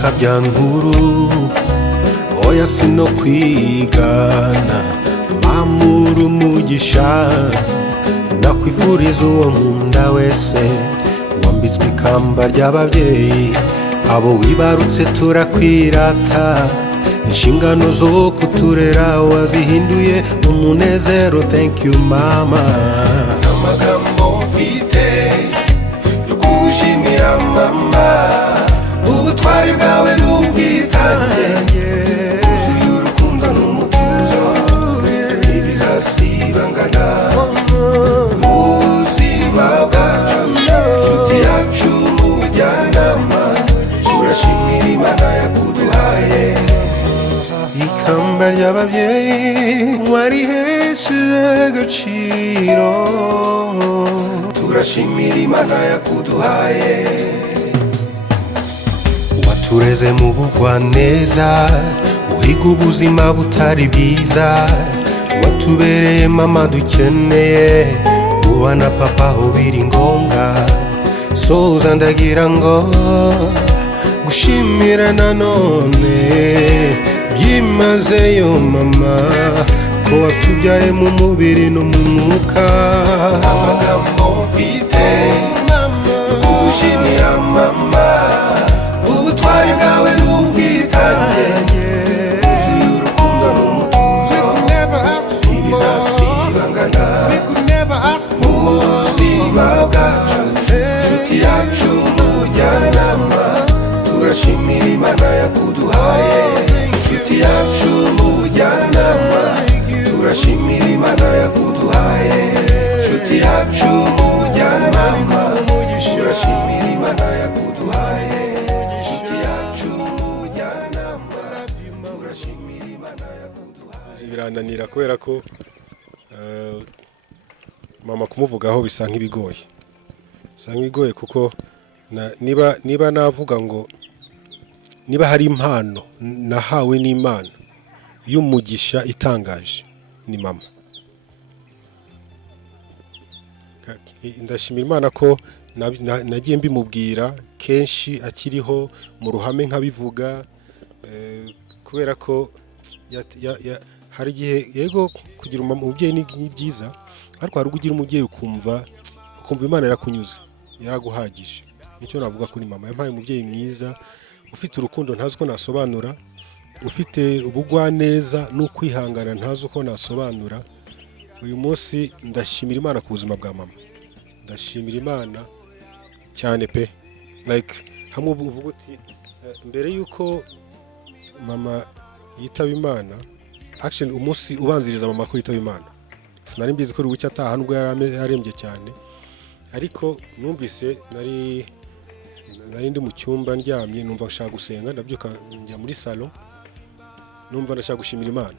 akabyankuru oya sino kwigana mamuru umugisha nakwifuriza uwo nkunda wese wambitswe ikamba ry'ababyeyi abo wibarutse turakwirata inshingano zo kuturera wazihinduye umunezero. Thank you mama. Amagambo mfite yo kugushimira mama, ubutwari bwawe n'ubwitange uzuye urukundo n'umutuzo ntibizasibangana mu buzima bwacu. Nshuti yacu mujyanama, turashimira Imana yakuduhaye ikamba ry'ababyeyi warihesheje agaciro. Turashimira Imana yakuduhaye, watureze mu bugwaneza uhiga ubuzima butari bwiza, watubereye mama dukeneye uba na papa aho biri ngombwa. Soza ndagira ngo gushimira nanone byimazeyo mama ko watubyaye mu mubiri no mu mwuka. Amagambo mfite kugushimira mama, ubutwari bwawe n'ubwitange uzuye urukundo n'umutuzo ntibizasibangana mu buzima bwacu. Nshuti yacu mujyanama, turashimira Imana yakuduhaye. Nshuti yacu mujyanama, turashimira Imana yakuduhaye. Nshuti yacu mujyanama, turashimira Imana yakuduhaye. Nshuti yacu mujyanama, turashimira Imana yakuduhaye. Birananira kubera ko mama kumuvugaho bisa nk'ibigoye, kuko niba navuga ngo niba hari impano nahawe n'Imana y'umugisha itangaje ni mama. Ndashimira Imana ko nagiye mbimubwira kenshi akiriho mu ruhame nkabivuga, kubera ko hari igihe yego kugira umubyeyi ni byiza, ariko hari ugira umubyeyi ukumva Imana yarakunyuze yaraguhagije. Nicyo navuga kuri mama, yampaye umubyeyi mwiza ufite urukundo ntazi uko nasobanura, ufite ubugwaneza n'ukwihangana ntazi uko nasobanura. Uyu munsi ndashimira Imana ku buzima bwa mama, ndashimira Imana cyane pe. Like hamwe uvuga uti mbere yuko mama yitaba Imana, actually umunsi ubanziriza mama ko yitaba Imana sinari mbizi ko rubucya ataha nubwo yarembye cyane, ariko numvise nari ndi mu cyumba ndyamye numva nshaka gusenga, ndabyuka njya muri salon numva ndashaka gushimira Imana.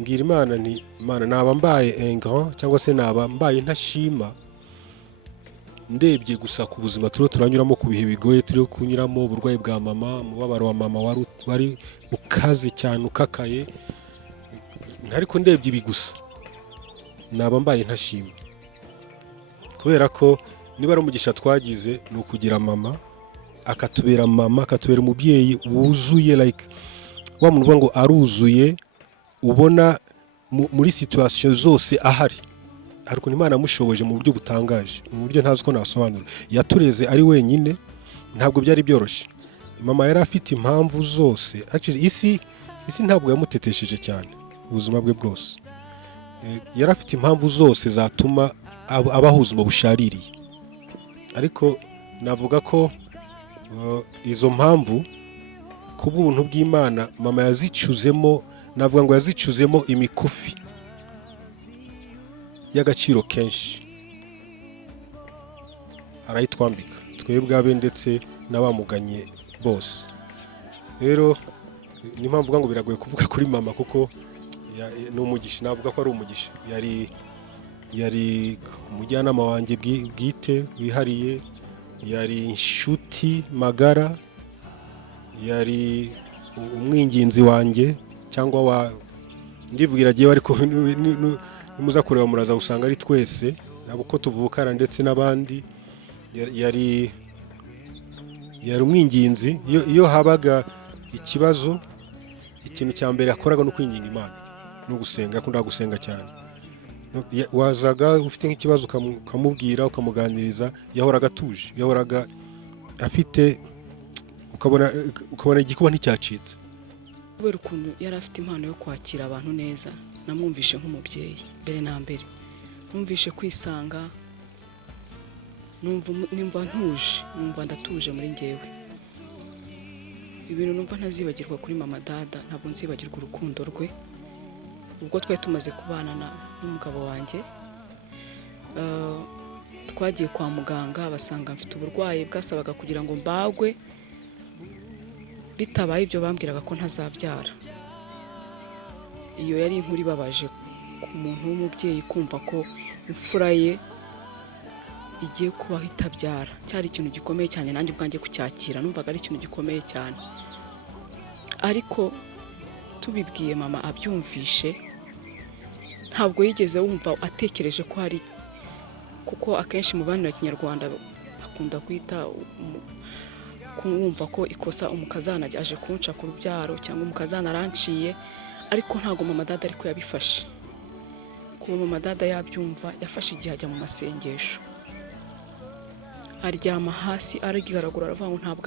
Ngira Imana nti Imana naba mbaye ingrat cyangwa se naba mbaye ntashima ndebye gusa ku buzima turanyuramo, ku bihe bigoye turi kunyuramo, uburwayi bwa mama, umubabaro wa mama wari ukaze cyane ukakaye, ariko ndebye ibi gusa naba mbaye ntashima, kubera ko niba ari umugisha twagize ni ukugira mama, akatubera umubyeyi wuzuye, like wa muntu uvuga ngo aruzuye, ubona muri situation zose ahari. Ariko Imana yamushoboje mu buryo butangaje, mu buryo ntazi ko nasobanura. Yatureze ari wenyine, ntabwo byari byoroshye. Mama yari afite impamvu zose, actually isi ntabwo yamutetesheje cyane ubuzima bwe bwose. Yari afite impamvu zose zatuma abaho ubuzima bushaririye, ariko navuga ko izo mpamvu ku bw'ubuntu bw'Imana mama yazicuzemo, navuga ngo yazicuzemo imikufi y'agaciro kenshi, arayitwambika twebwe abe ndetse n'abamuganye bose. Rero ni mpamvu ngo biragoye kuvuga kuri mama, kuko ni umugisha, navuga ko ari umugisha. Yari umujyanama wanjye bwite wihariye, yari inshuti magara, yari umwinginzi wanjye, cyangwa ndivugira agiye, ariko nimuza kureba muraza usanga ari twese nabo ko tuvukana ndetse n'abandi. yari umwinginzi. Iyo habaga ikibazo, ikintu cya mbere yakoraga no kwinginga Imana no gusenga. Akunda gusenga cyane. Wazaga ufite nk'ikibazo ukamubwira, ukamuganiriza, yahoraga atuje, yahoraga afite, ukabona igikuba nticyacitse. Kubera ukuntu yari afite impano yo kwakira abantu neza, namwumvishe nk'umubyeyi mbere na mbere. Numvishe kwisanga, numva ntuje, numva ndatuje muri njyewe. Ibintu numva ntazibagirwa kuri mama dada, ntabwo nzibagirwa urukundo rwe. Ubwo twari tumaze kubana n'umugabo wanjye, twagiye kwa muganga basanga mfite uburwayi bwasabaga kugira ngo mbagwe. Bitabaye ibyo bambwiraga ko ntazabyara. Iyo yari inkuru ibabaje ku muntu w'umubyeyi, kumva ko imfura ye igiye kubaho itabyara. Cyari ikintu gikomeye cyane, nanjye ubwanjye kucyakira numvaga ari ikintu gikomeye cyane. Ariko tubibwiye mama abyumvishe, ntabwo yigeze wumva atekereje ko hari, kuko akenshi mu bana b'Ikinyarwanda akunda kwita kumva ko ikosa umukazana aje kunca ku rubyaro cyangwa umukazana aranciye. Ariko ntabwo mama dada ariko yabifashe. Kuba mama dada yabyumva, yafashe igihe ajya mu masengesho, aryama hasi aragigaragura, aravuga ngo ntabwo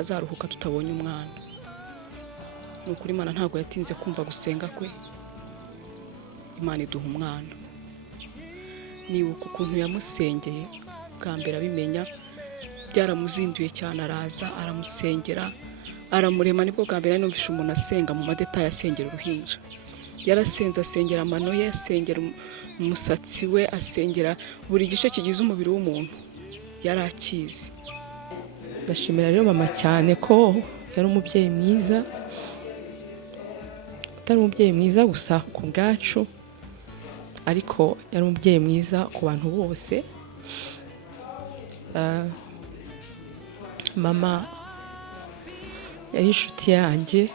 azaruhuka tutabonye umwana. Nukuri Imana ntabwo yatinze kumva gusenga kwe, Imana iduha umwana. Nibuka ukuntu yamusengeye bwa mbere abimenya, byaramuzinduye cyane, araza aramusengera, aramurema. Nibwo bwa mbere numvishe umuntu asenga mu madetaye, asengera uruhinja. Yarasenze, asengera amano ye, asengera umusatsi we, asengera buri gice kigize umubiri w'umuntu, yari akizi. Ndashimira rero mama cyane ko yari umubyeyi mwiza, atari umubyeyi mwiza gusa ku bwacu, ariko yari umubyeyi mwiza ku bantu bose. Mama yari inshuti yanjye,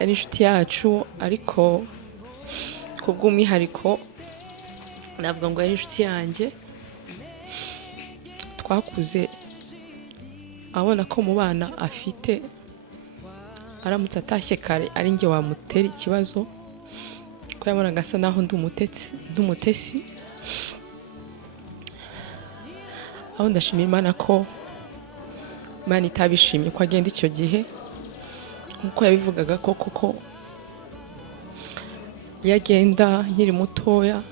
yari inshuti yacu, ariko ku bw'umwihariko navuga ngo yari inshuti yanjye. Twakuze abona ko mu bana afite, aramutse atashye kare ari njye wamutera ikibazo, ko yabonaga asa naho ndi umutesi. Aho ndashimira Imana ko Imana itabishimye ko agenda icyo gihe, nk'uko yabivugaga ko koko iyo agenda nkiri mutoya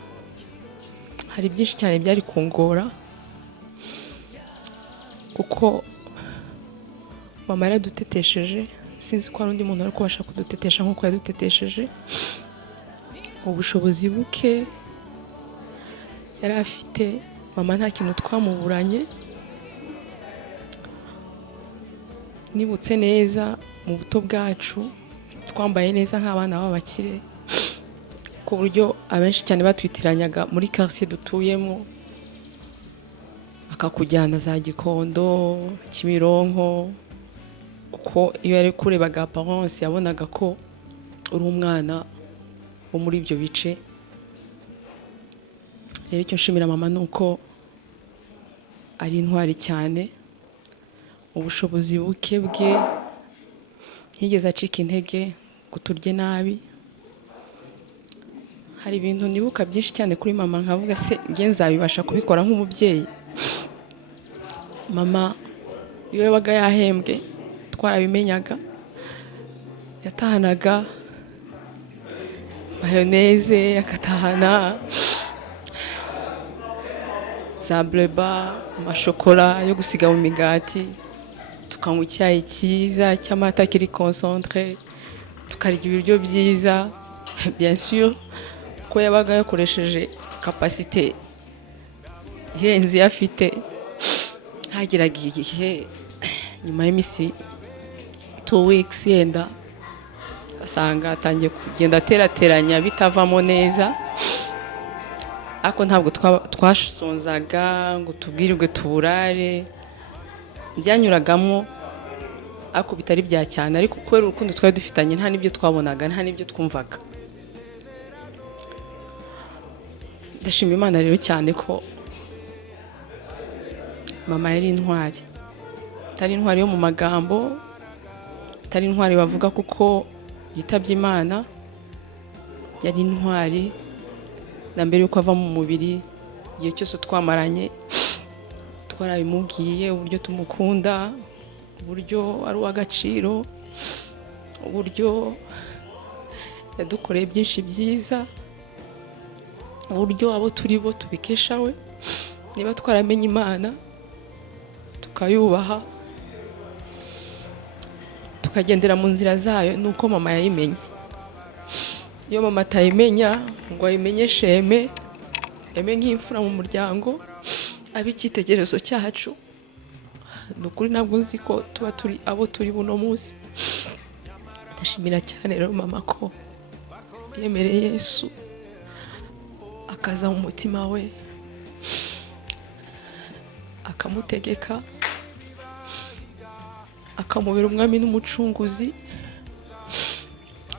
hari byinshi cyane byari kungora, kuko mama yaradutetesheje. Sinzi ko hari undi muntu ari kubasha kudutetesha nk'uko yadutetesheje. Ubushobozi buke yari afite, mama nta kintu twamuburanye. Nibutse neza mu buto bwacu twambaye neza nk'abana b'abakire, ku buryo abenshi cyane batwitiranyaga muri quartier dutuyemo, akakujyana za Gikondo, Kimironko, kuko iyo yari kurebaga apparence yabonaga ko uri umwana wo muri ibyo bice. Rero icyo nshimira mama nuko ari intwari cyane. Ubushobozi buke bwe ntiyigeze acika intege ngo turye nabi. Hari ibintu nibuka byinshi cyane kuri mama, nkavuga se nge nzabibasha kubikora nk'umubyeyi. Mama iyo yabaga yahembwe twarabimenyaga, yatahanaga mayoneze, akatahana za bleba, amashokora yo gusiga mu migati, tukanywa icyayi cyiza cy'amata kiri concentré, tukarya ibiryo byiza. Bien sûr ko yabaga yakoresheje capacité irenze afite. Hagiraga igihe nyuma y'imisi 2 weeks yenda asanga atangiye kugenda aterateranya bitavamo neza, ariko ntabwo twashonzaga ngo tubwirirwe tuburare. Byanyuragamo ariko bitari bya cyane, ariko kubera urukundo twari dufitanye nta n'ibyo twabonaga, nta n'ibyo twumvaga. Ndashima Imana rero cyane ko mama yari intwari, atari intwari yo mu magambo, atari intwari bavuga kuko yitabye Imana, yari intwari na mbere yuko ava mu mubiri. Igihe cyose twamaranye twarabimubwiye uburyo tumukunda, uburyo ari uw'agaciro, uburyo yadukoreye byinshi byiza, uburyo abo turi bo tubikesha we. Niba twaramenye Imana tukayubaha tukagendera mu nzira zayo, nuko mama yayimenye. Iyo mama atayimenya ngo ayimenyeshe Aime nk'imfura mu muryango, abe icyitegererezo cyacu, ni ukuri ntabwo nzi ko tuba turi abo turi buno munsi. Ndashimira cyane rero mama ko yemereye Yesu akaza mu mutima we, akamutegeka, akamubera umwami n'umucunguzi,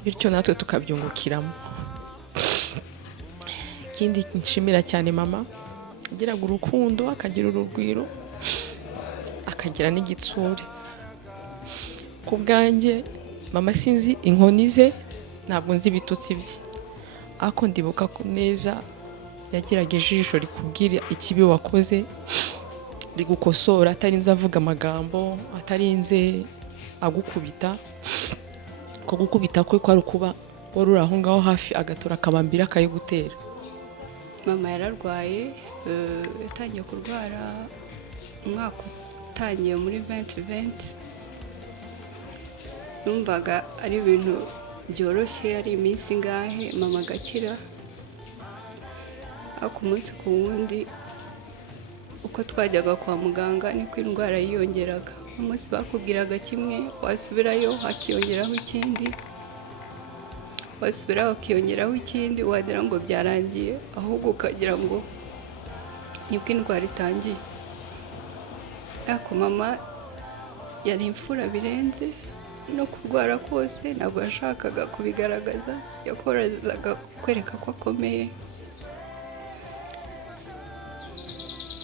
bityo natwe tukabyungukiramo. Ikindi nshimira cyane mama, agiraga urukundo, akagira urugwiro, akagira n'igitsure. Ku bwanjye mama sinzi inkoni ze, ntabwo nzi ibitutsi bye, ariko ndibuka ko neza yagiraga ijisho rikubwira ikibi wakoze, rigukosora, atarinze avuga amagambo, atarinze agukubita. Ko gukubita kwe kwari ukuba wari uri aho ngaho hafi agatora akabambira akayigutera. Mama yararwaye, yatangiye kurwara umwaka utangiye muri 2020. Numvaga ari ibintu byoroshye, ari iminsi ngahe mama agakira, ariko umunsi ku wundi uko twajyaga kwa muganga niko indwara yiyongeraga. Umunsi bakubwiraga kimwe, wasubirayo hakiyongeraho ikindi, wasubiraho hakiyongeraho ikindi, wagira ngo byarangiye, ahubwo ukagira ngo nibwo indwara itangiye. Ariko mama yari imfura birenze, no kurwara kose ntabwo yashakaga kubigaragaza, yakorazaga kwereka ko akomeye.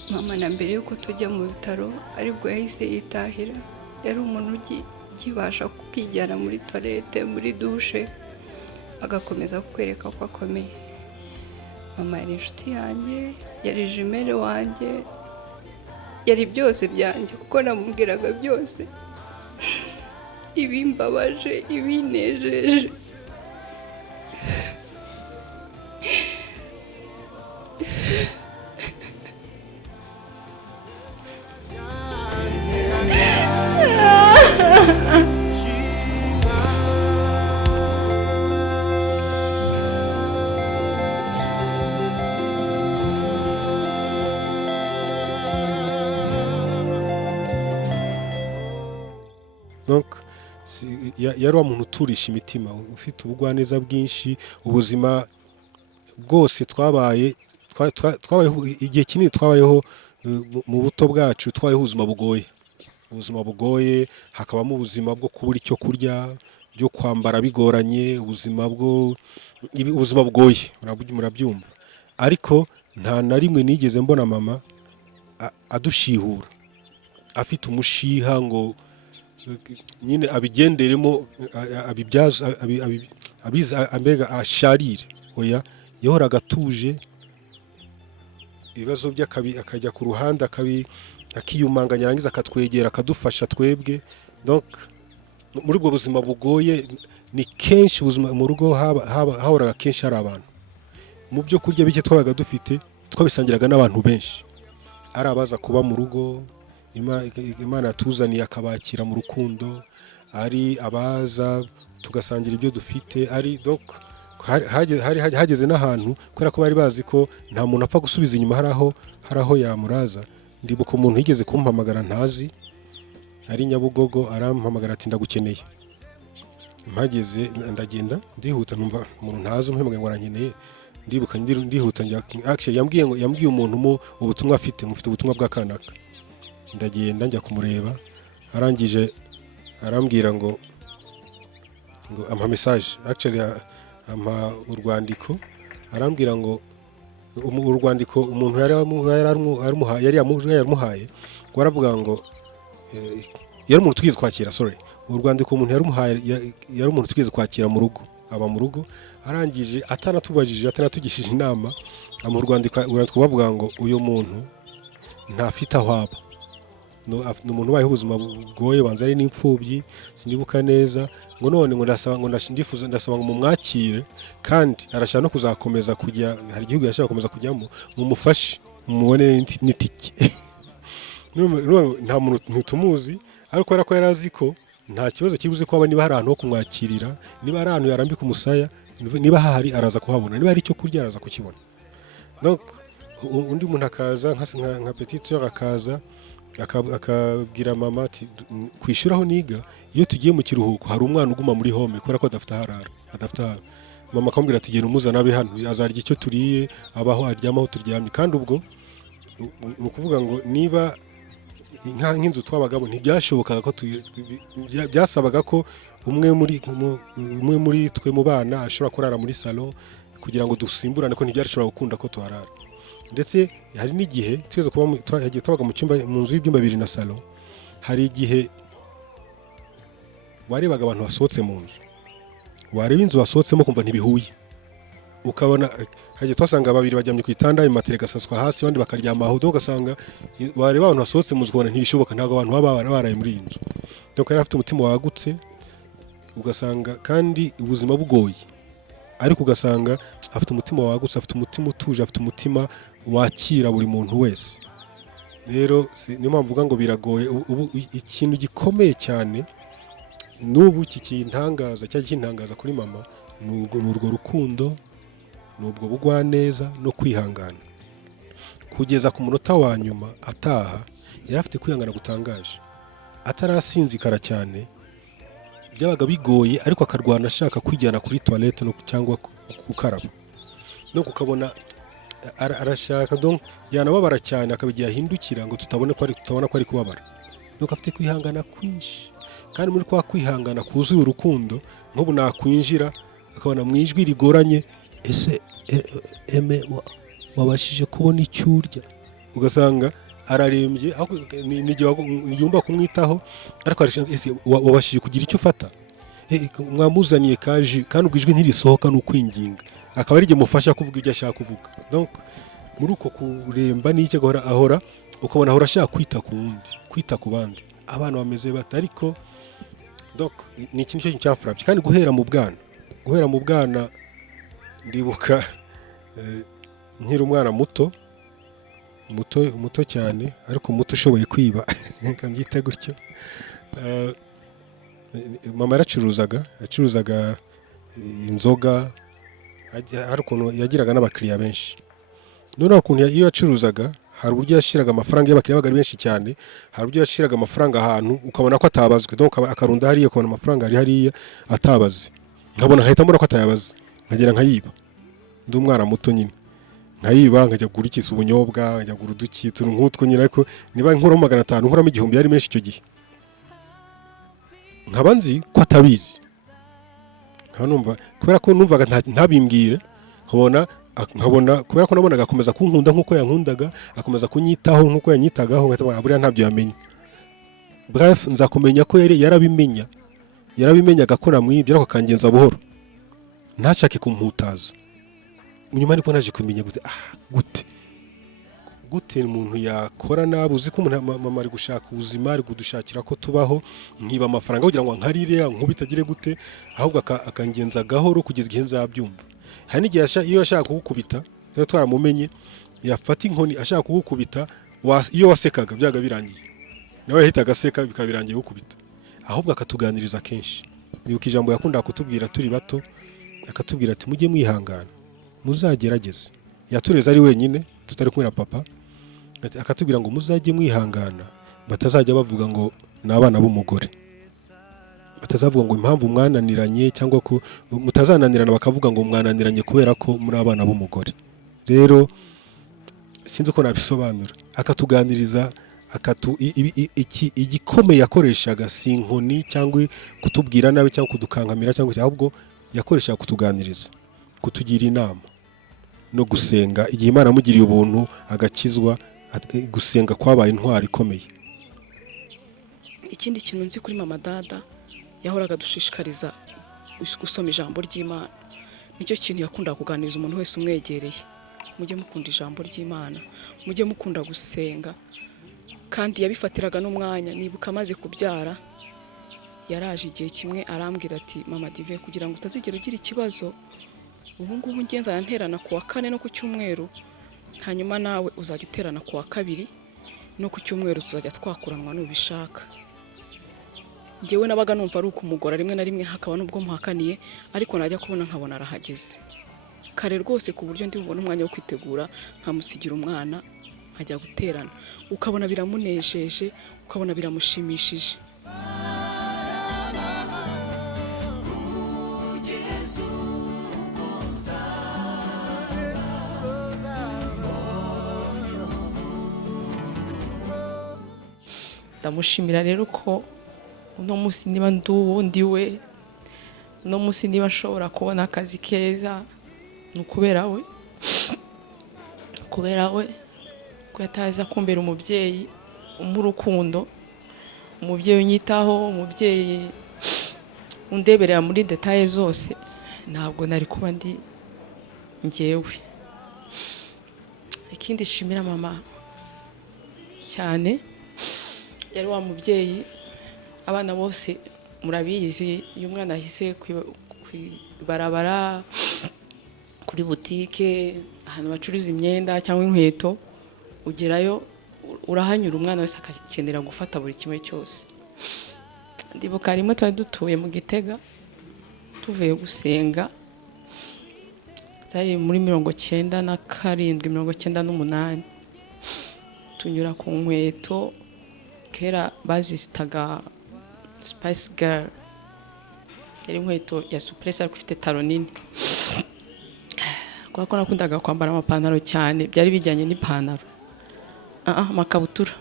Mama na mbere yuko tujya mu bitaro aribwo yahise yitahira. Yari umuntu ukibasha kwijyana muri toilette, muri dushe, agakomeza kukwereka ko akomeye. Mama yari inshuti yanjye, yari jumelle wanjye, yari byose byanjye kuko namubwiraga byose, ibimbabaje, ibinejeje. Donc yari wa muntu uturisha imitima, ufite ubugwaneza bwinshi. Ubuzima bwose twabayeho igihe kinini, twabayeho mu buto bwacu, twabayeho ubuzima bugoye, hakabamo ubuzima bwo kubura icyo kurya, byo kwambara bigoranye, ubuzima bugoye, murabyumva. Ariko nta na rimwe nigeze mbona mama adushihura, afite umushiha ngo nyine abigenderemo, abega asharire. Oya, yahoraga atuje, ibibazo bye akajya ku ruhande, akiyumanganya, arangiza akatwegera, akadufasha twebwe. Donc muri ubwo buzima bugoye, ni kenshi ubuzima mu rugo hahoraga kenshi hari abantu. Mu byo kurya bike twabaga dufite, twabisangiraga n'abantu benshi, ari abaza kuba mu rugo, Imana yatuzaniye akabakira mu rukundo, ari abaza tugasangira ibyo dufite, ari donc hageze n'ahantu, kubera ko bari bazi ko nta muntu apfa gusubiza inyuma, hari aho yamuraza. Ndibuka umuntu yigeze kumpamagara ntazi, ari Nyabugogo, arampamagara ati ndagukeneye. Mpageze ndagenda ndihuta, numva umuntu ntazi umpamagaye ngo arankeneye. Ndibuka ndihuta njya, actually yambwiye umuntu ubutumwa afite, mufite ubutumwa bwa kanaka. Ndagenda njya kumureba, arangije arambwira ngo ampa message, actually ampa urwandiko, arambwira ngo urwandiko umuntu yari yamuhaye, waravuga ngo yari umuntu twize kwakira urwandiko umuntu yari umuntu twize kwakira mu rugo, aba mu rugo arangije atanatubajije atanatugishije inama, mu rwandiko bavuga ngo uyu muntu ntafite aho aba, ni umuntu ubayeho ubuzima bugoye, banza ari n'imfubyi sinibuka neza, ngo none ngo ndasaba ngo mumwakire, kandi arashaka no kuzakomeza kujya, hari igihugu yashaka gukomeza kujyamo, mumufashe mumubone n'itike. Nta muntu ntitumuzi, ariko kubera ko yari azi ko nta kibazo kibuze ko niba hari ahantu ho kumwakirira, niba hari ahantu yarambika umusaya, niba hahari araza kuhabona, niba hari icyo kurya araza kukibona. Undi muntu akaza nka petite sœur akaza akabwira mama ati kwishyura aho niga, iyo tugiye mu kiruhuko hari umwana uguma muri home kubera ko adafite aharara, mama akamubwira ati genda umuzana abe hano, azarya icyo turiye, abaho aryamaho turyamye. Kandi ubwo ni ukuvuga ngo niba nk'inzu twabagamo ntibyashobokaga ko byasabaga ko umwe muri twe mu bana ashobora kurara muri salon kugira ngo dusimburane, ko ntibyashobora gukunda ko tuharara. Ndetse hari n'igihe tweze kuba twagiye tubaga mu nzu y'ibyumba 2 na salon, hari igihe warebaga abantu basohotse mu nzu, wareba inzu basohotsemo kumva ntibihuye, ukabona hagiye twasanga babiri bajyamye ku itanda, imatera gasaswa hasi, abandi bakaryama aho, ugasanga wareba abantu basohotse mu nzu ukabona ntibishoboka, ntabwo abantu baba baraye muri iyi nzu. Donc yari afite umutima wagutse, ugasanga kandi ubuzima bugoye, ariko ugasanga afite umutima wagutse, afite umutima utuje, afite umutima wakira buri muntu wese. Rero niyo mpamvu mvuga ngo biragoye. Ubu ikintu gikomeye cyane n'ubu kintangaza kuri mama ni urwo rukundo, n'ubwo bugwaneza no kwihangana. Kugeza ku munota wa nyuma ataha, yari afite kwihangana gutangaje, atarasinzikara cyane, byabaga bigoye, ariko akarwana ashaka kwijyana kuri toilette no cyangwa gukaraba. No kukabona arashaka, donc yanababara cyane akabigiye ahindukira ngo tutabona ko ari kubabara. Donc afite kwihangana kwinshi, kandi muri kwa kwihangana kuzuye urukundo, nk'ubu nakwinjira akabona mu ijwi rigoranye, ese Aime wabashije kubona icyo urya, ugasanga ararembye, niyumva kumwitaho, ariko ese wabashije kugira icyo ufata, mwamuzaniye kaji, kandi ubwo ijwi ntirisohoka n'ukwinginga, akaba ari igihe mufasha kuvuga ibyo ashaka kuvuga. Donc muri uko kuremba n'icyo ahora ukabona ahora ashaka kwita ku wundi, kwita ku bandi, abana bameze bata. Ariko donc ni ikintu cyo cyafurabye, kandi guhera mu bwana ndibuka nkiri umwana muto cyane, ariko muto ushoboye kwiba kambyita gutyo. Mama yacuruzaga inzoga, hari ukuntu yagiraga n'abakiriya benshi. Noneho ukuntu iyo yacuruzaga, hari uburyo yashiraga amafaranga y'abakiriya baga benshi cyane, hari uburyo yashiraga amafaranga ahantu ukabona ko atabazwe, donc akarunda hariya ukabona amafaranga ari hariya atabaze, nkabona nkahita mbona ko atayabaze, nkagera nkayiba. Ndi umwana muto nyine, nkayiba nkajya kugura ikisi ubunyobwa, nkajya kugura uduki tuntu nk'utwo nyine, ariko niba nkuramo 500 nkuramo 1000 yari menshi icyo gihe, nkaba nzi ko atabizi. Numva kubera ko numvaga ntabimbwire, nkabona kubera ko nabonaga akomeza kunkunda nk'uko yankundaga, akomeza kunyitaho nk'uko yanyitagaho, ngatuma buriya ntabyo yamenye. Bref, nzakumenya ko yarabimenyaga ko namwibye, ariko akangenza buhoro, ntashake kumputaza. Munyuma niko naje kumenya gute umuntu yakora nabi, uzi ko mama ari gushaka ubuzima, ari kudushakira ko tubaho, nkiba amafaranga kugira ngo nkarire, nkubitagire gute, ahubwo akangenza gahoro kugeza igihe nzabyumva. Hari n'igihe iyo ashaka kugukubita, twaramumenye, yafata inkoni ashaka kugukubita, iyo wasekaga byaga birangiye, nawe yahitaga aseka bikaba birangiye gukubita, ahubwo akatuganiriza kenshi. Nibuka ijambo yakundaga kutubwira turi bato, akatubwira ati mujye mwihangana, muzagerageze. Yatureze ari wenyine, tutari kumwe na papa, akatubwira ngo muzajye mwihangana, batazajya bavuga ngo n'abana b'umugore, batazavuga ngo impamvu mwananiranye, cyangwa ko mutazananirana bakavuga ngo mwananiranye kubera ko muri abana b'umugore. Rero sinzi ko nabisobanura. Akatuganiriza, igikomeye yakoreshaga si inkoni cyangwa kutubwira nabi cyangwa kudukankamira, cyangwa ahubwo yakoreshaga kutuganiriza, kutugira inama no gusenga. Igihe Imana amugiriye ubuntu agakizwa, gusenga kwabaye intwari ikomeye. ikindi kintu nzi kuri mama dada yahoraga dushishikariza gusoma ijambo ry'Imana. Nicyo kintu yakundaga kuganiriza umuntu wese umwegereye. Mujye mukunda ijambo ry'Imana, mujye mukunda gusenga. Kandi yabifatiraga n'umwanya. Nibuka amaze kubyara yaraje igihe kimwe arambwira ati mama Dive, kugira ngo utazigera ugira ikibazo, ubu ngubu ngenza yanterana ku wa 4 no ku cyumweru, hanyuma nawe uzajya uterana ku wa 2 no ku cyumweru, tuzajya twakuranwa nubishaka. Njyewe nabaga numva ari ukumugora rimwe na rimwe, hakaba nubwo muhakaniye, ariko najya kubona nkabona arahageze kare rwose, ku buryo ndi bubone umwanya wo kwitegura nkamusigira umwana nkajya guterana. Ukabona biramunejeje, ukabona biramushimishije. Ndamushimira rero ko uno munsi niba ndi we, uno munsi niba nshobora kubona akazi keza, ni ukubera we. Ko yataza kumbera umubyeyi umurukundo, umubyeyi unyitaho, umubyeyi undeberera muri detaye zose, ntabwo nari kuba ndi njyewe. Ikindi shimira mama cyane, yari wa mubyeyi abana bose murabizi, iyo umwana ahise kwibarabara, kuri butike, ahantu bacuruza imyenda cyangwa inkweto, ugerayo urahanyura, umwana wese akakenera gufata buri kimwe cyose. Ndibuka rimwe twari dutuye mu Gitega tuvuye gusenga, zari muri 97 98, tunyura ku nkweto kera bazisitaga Spice Girl, yari inkweto ya Supresse ariko ifite taro nini. Kwa ko nakundaga kwambara amapantaro cyane, byari bijyanye n'ipantaro, amakabutura.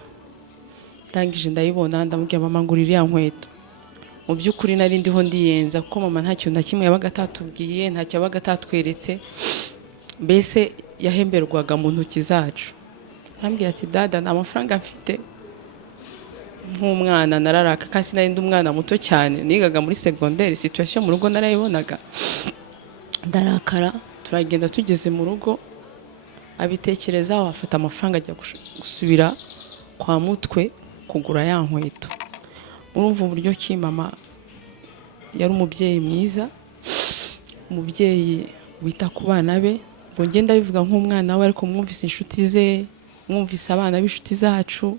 Ndangije ndayibona, ndamubwira mama ngurira ya nkweto. Mu by'ukuri nari ndiho ndiyenza, kuko mama nta kintu na kimwe yabaga atatubwiye, nta cyo yabaga atatweretse, mbese yahemberwaga mu ntoki zacu. Arambwira ati dada, nta mafaranga mfite, nk'umwana nararaka, kandi nari ndi umwana muto cyane, nigaga muri secondaire, situation mu rugo narayibonaga. Ndarakara, turagenda tugeze mu rugo, abitekerezaho, afata amafaranga ajya gusubira kwa mutwe kugura ya nkweto. Urumva uburyo ki mama yari umubyeyi mwiza, umubyeyi wita ku bana be. Ngo ngenda bivuga nk'umwana we, ariko mwumvise inshuti ze, mwumvise abana b'inshuti zacu,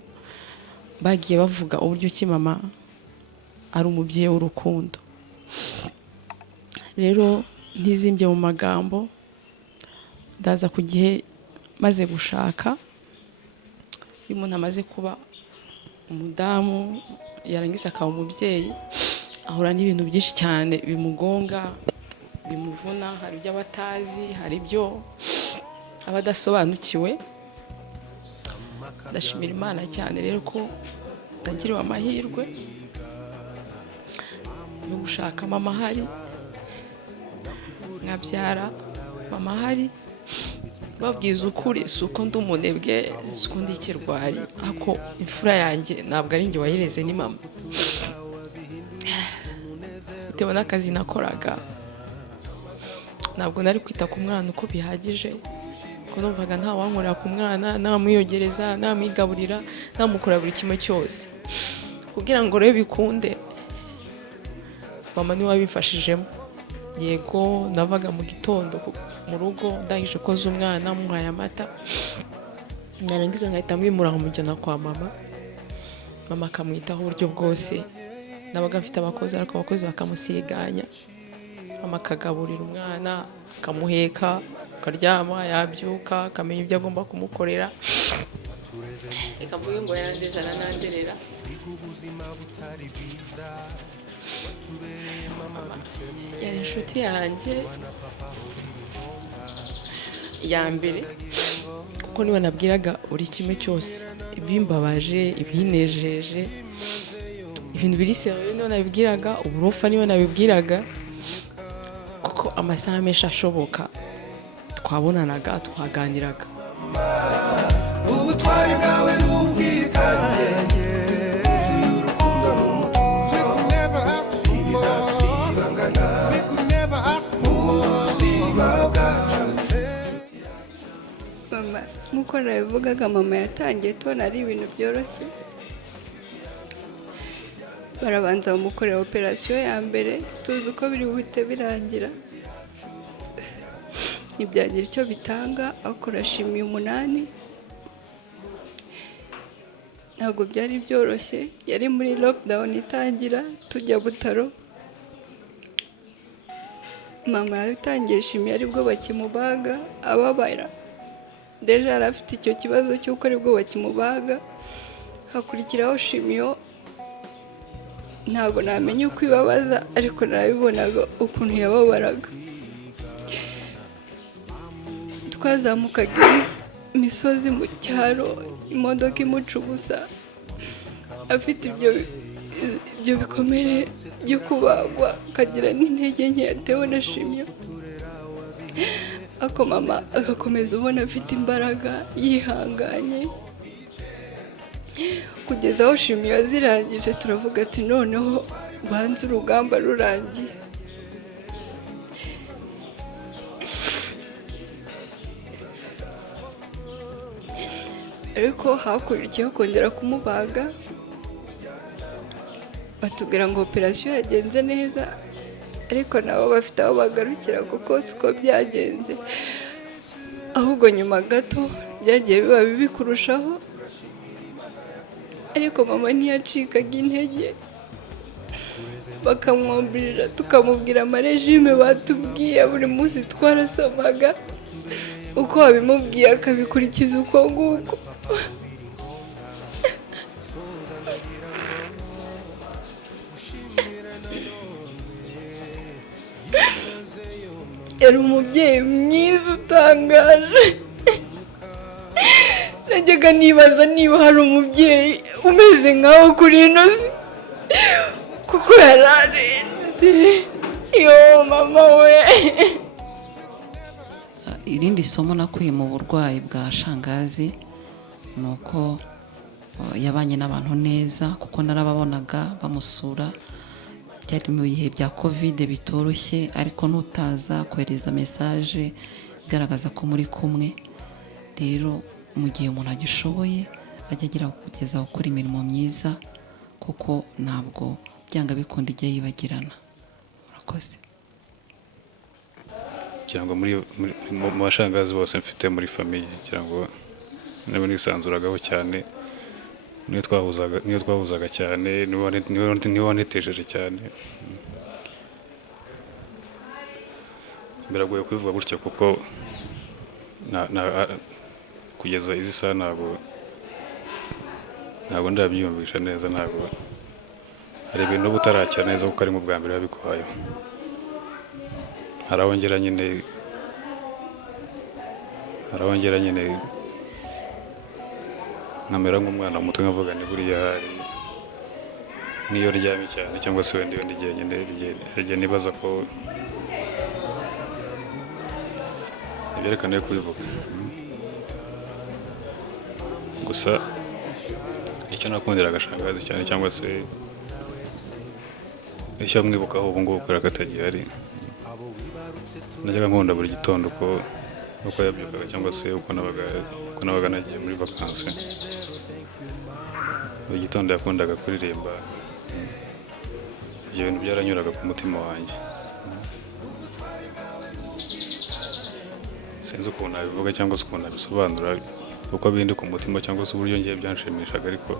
bagiye bavuga uburyo ki mama ari umubyeyi w'urukundo. Rero ntizimbye mu magambo, ndaza ku gihe maze gushaka, iyo umuntu amaze kuba umudamu yarangiza akaba umubyeyi, ahura n'ibintu byinshi cyane bimugonga, bimuvuna. Hari ibyo abatazi, hari ibyo abadasobanukiwe. Ndashimira Imana cyane rero ko ndagiriwe amahirwe yo gushaka mama ahari, nkabyara mama ahari. Babwiza ukuri, si uko ndi umunebwe, si uko ndi ikirwari, ariko imfura yanjye ntabwo ari njye wayireze, ni mama. Bitewe n'akazi nakoraga, ntabwo nari kwita ku mwana uko bihagije, kuko numvaga nta wankorera ku mwana, namwiyogereza, namwigaburira, namukora buri kimwe cyose. Kugira ngo rero bikunde, mama niwe wabimfashijemo. Yego, navaga mu gitondo mu rugo, ndangije koza umwana, muhaye amata, narangiza nkahita mwimura nkamujyana kwa mama, mama akamwitaho uburyo bwose. Nabaga mfite abakozi, ariko abakozi bakamusiganya, mama akagaburira umwana, akamuheka, akaryama, yabyuka, akamenya ibyo agomba kumukorera. Ikavuga ngo yarandeze arananderera. Yari inshuti yanjye ya mbere, kuko niba nabwiraga buri kimwe cyose, ibimbabaje, ibinejeje, ibintu biri seriye niba nabibwiraga, uburofa niba nabibwiraga, kuko amasaha menshi ashoboka twabonanaga, twaganiraga. Ubutwari bwawe n'ubwitange, uzi urukundo mama nk'uko nabivugaga mama yatangiye tubona ari ibintu byoroshye barabanza bamukorera operasiyo ya mbere tuzi uko biri buhite birangira ntibyagira icyo bitanga akora shimi 8 ntabwo byari byoroshye yari muri lockdown itangira tujya Butaro mama yatangiye shimi aribwo bakimubaga ababara deja arafite icyo kibazo cy'uko aribwo bakimubaga hakurikiraho shimiyo ntabwo namenye uko ibabaza ariko narabibonaga ukuntu yababaraga twazamukaga imisozi mu cyaro imodoka imucugusa afite ibyo bikomere byo kubagwa akagira n'intege nke yatewe na shimiyo ako mama agakomeza ubona afite imbaraga yihanganye kugeza aho shimiyo zirangije turavuga ati noneho banze urugamba rurangiye ariko hakurikiyeho kongera kumubaga batubwira ngo operasiyo yagenze neza ariko nabo bafite aho bagarukira kuko siko byagenze ahubwo nyuma gato byagiye biba bibi kurushaho ariko mama ntiyacikaga intege bakamwumvirira tukamubwira amarejime batubwiye buri munsi twarasomaga uko babimubwiye akabikurikiza uko nguko yari umubyeyi mwiza utangaje najyaga nibaza niba hari umubyeyi umeze nkawe kuri ino si kuko yararenze yo mama we irindi somo nakuye mu burwayi bwa shangazi ni uko yabanye n'abantu neza kuko narababonaga bamusura byari mu bihe bya covid bitoroshye ariko nutaza kohereza message igaragaza ko muri kumwe rero mu gihe umuntu agishoboye ajya agira kugeza gukora imirimo myiza kuko ntabwo byanga bikunda igihe yibagirana murakoze cyangwa mu bashangazi bose mfite muri famille cyangwa nabo nisanzuragaho cyane niyo twahuzaga cyane niyo wanetejeje cyane biragoye kubivuga gutyo kuko kugeza izi saha ntabwo ndabyiyumvisha neza ntabwo hari ibintu butaracya neza kuko ari mu bwa mbere babikubayeho harabongera nyine nkamera nk'umwana muto nkavuga ni buriya hari niyo ryamye cyane cyangwa se wenda iyo ndigiye nyine rigiye nibaza ko ibyerekana yo kubivuga gusa icyo nakundira agashangazi cyane cyangwa se icyo mwibukaho ubu ngubu kubera ko atagihari najyaga nkunda buri gitondo uko yabyukaga cyangwa se uko nabaga nagiye muri vakansi buri gitondo yakundaga kuririmba ibyo bintu byaranyuraga ku mutima wanjye sinzi ukuntu nabivuga cyangwa se ukuntu nabisobanura uko bindi ku mutima cyangwa se uburyo ngiye byanshimishaga ariko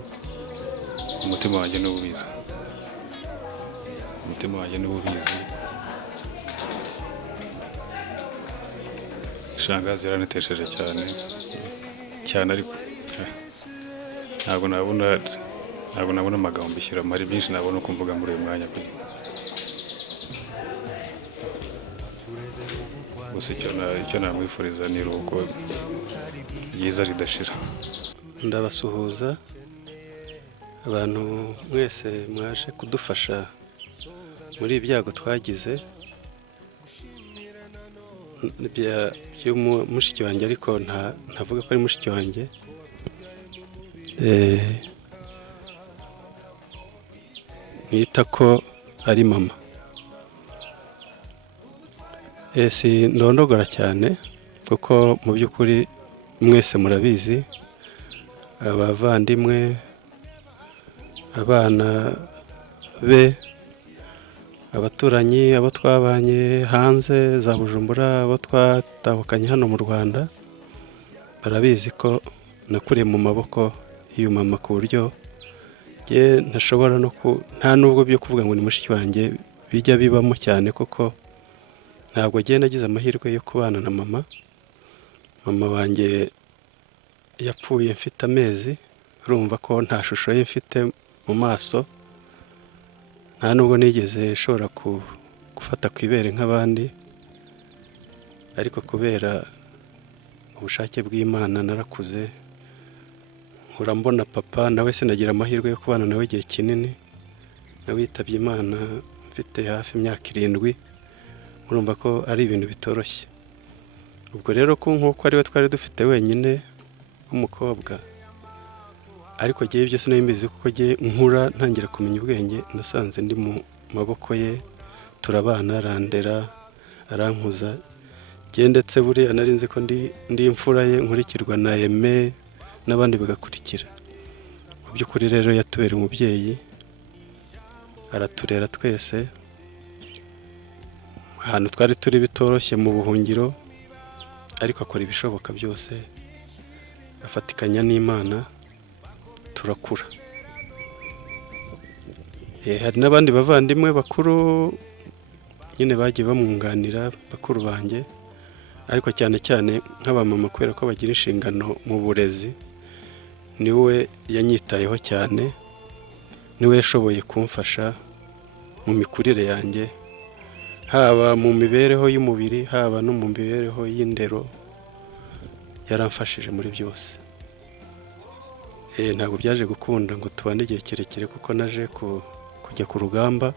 umutima wanjye niwo ubizi shangazi yaranetesheje cyane ariko ntabwo nabona amagambo mbishyira hari byinshi nabona uko mvuga muri uyu mwanya gusa icyo namwifuriza ni iruhuko ryiza ridashira. Ndabasuhuza abantu mwese mwaje kudufasha muri ibyago twagize mushiki wanjye ariko ntavuga ko ari mushiki wanjye nita ko ari mama si ndondogora cyane kuko mu by'ukuri mwese murabizi, abavandimwe, abana be, abaturanyi, abo twabanye hanze za Bujumbura, abo twatahukanye hano mu Rwanda, barabizi ko nakuriye mu maboko y'uyu mama ku buryo ntashobora nta nubwo byo kuvuga ngo ni mushiki wanjye bijya bibamo cyane, kuko ntabwo nagize amahirwe yo kubana na mama. Mama wanjye yapfuye mfite amezi, urumva ko nta shusho ye mfite mu maso, nta nubwo nigeze nshobora gufata ku ibere nk'abandi, ariko kubera ubushake bw'Imana narakuze nkura mbona papa nawe sinagira amahirwe yo kubana nawe igihe kinini, nawe yitabye Imana mfite hafi imyaka 7. Murumva ko ari ibintu bitoroshye. Ubwo rero ko nk'uko ari we twari dufite wenyine w'umukobwa, ariko giye ibyo sinabimbizi kuko giye nkura ntangira kumenya ubwenge, nasanze ndi mu maboko ye, turabana, arandera, arankuza. Ndetse buriya nari nzi ko ndi imfura ye, nkurikirwa na Aime n'abandi bagakurikira. Mu by'ukuri rero yatubereye umubyeyi, araturera twese. Ahantu twari turi bitoroshye mu buhungiro, ariko akora ibishoboka byose, afatikanya n'Imana, turakura. Hari n'abandi bavandimwe bakuru nyine bagiye bamwunganira, bakuru banjye, ariko cyane cyane nk'abamama kubera ko bagira inshingano mu burezi, niwe yanyitayeho cyane, niwe yashoboye kumfasha mu mikurire yanjye, haba mu mibereho y'umubiri, haba no mu mibereho y'indero, yaramfashije muri byose. Ntabwo byaje gukunda ngo tubane igihe kirekire, kuko naje kujya ku rugamba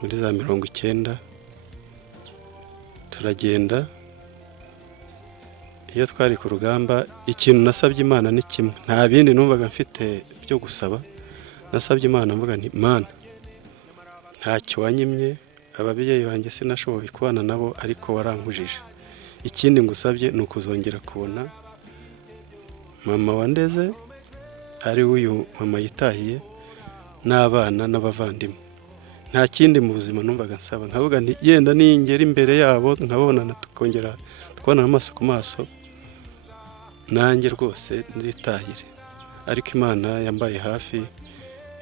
muri za 90, turagenda. Iyo twari ku rugamba, ikintu nasabye Imana ni kimwe, nta bindi numvaga mfite byo gusaba. Nasabye Imana mvuga nti Mana, ntacyo wanyimye, ababyeyi banjye sinashoboye kubana nabo, ariko warankujije. Ikindi ngusabye ni ukuzongera kubona mama wandeze, ari uyu mama yitahiye, n'abana n'abavandimwe. Nta kindi mu buzima numvaga nsaba, nkavuga nti yenda ningera imbere yabo nkabonana, tukongera tukabonana amaso ku maso, nanjye rwose nzitahire. Ariko Imana yambaye hafi,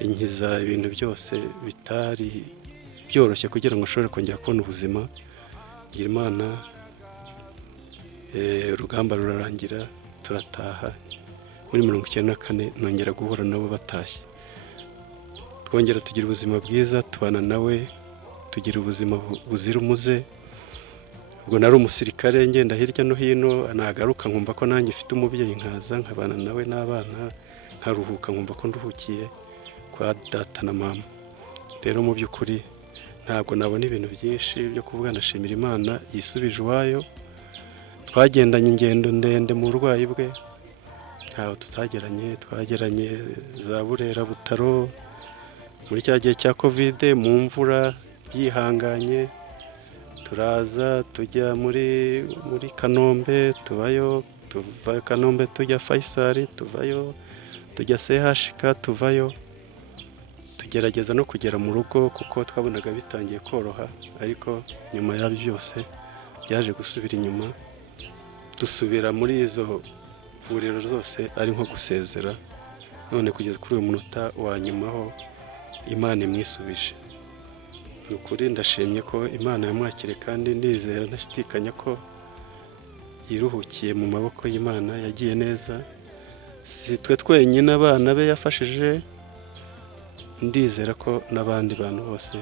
inkiza ibintu byose bitari byoroshye kugira ngo nshobore kongera kubona ubuzima. Ngira Imana, urugamba rurarangira, turataha. Muri 94 nongera guhura nabo batashye, twongera tugira ubuzima bwiza, tubana nawe, tugira ubuzima buzira umuze. Ubwo nari umusirikare ngenda hirya no hino, nagaruka nkumva ko nanjye mfite umubyeyi, nkaza nkabana nawe n'abana, nkaruhuka nkumva ko nduhukiye kwa data na mama. Rero mu by'ukuri ntabwo nabona ibintu byinshi byo kuvuga, ndashimira Imana yisubije iwayo. Twagendanye ingendo ndende mu burwayi bwe, ntaho tutageranye, twageranye za Burera, Butaro, muri cya gihe cya Covid, mu mvura, yihanganye. Turaza tujya muri Kanombe, tuvayo, tuva Kanombe tujya Faisal, tuvayo, tujya CHK, tuvayo. Tugerageza no kugera mu rugo kuko twabonaga bitangiye koroha, ariko nyuma ya byose byaje gusubira inyuma. Dusubira muri izo vuriro zose ari nko gusezera, none kugeza kuri uyu munota wa nyuma ho Imana imwisubije. Nukuri ndashimye ko Imana yamwakire, kandi ndizera ntashidikanya ko yiruhukiye mu maboko y'Imana, yagiye neza. Si twe twenyine abana be yafashije, ndizera ko n'abandi bantu bose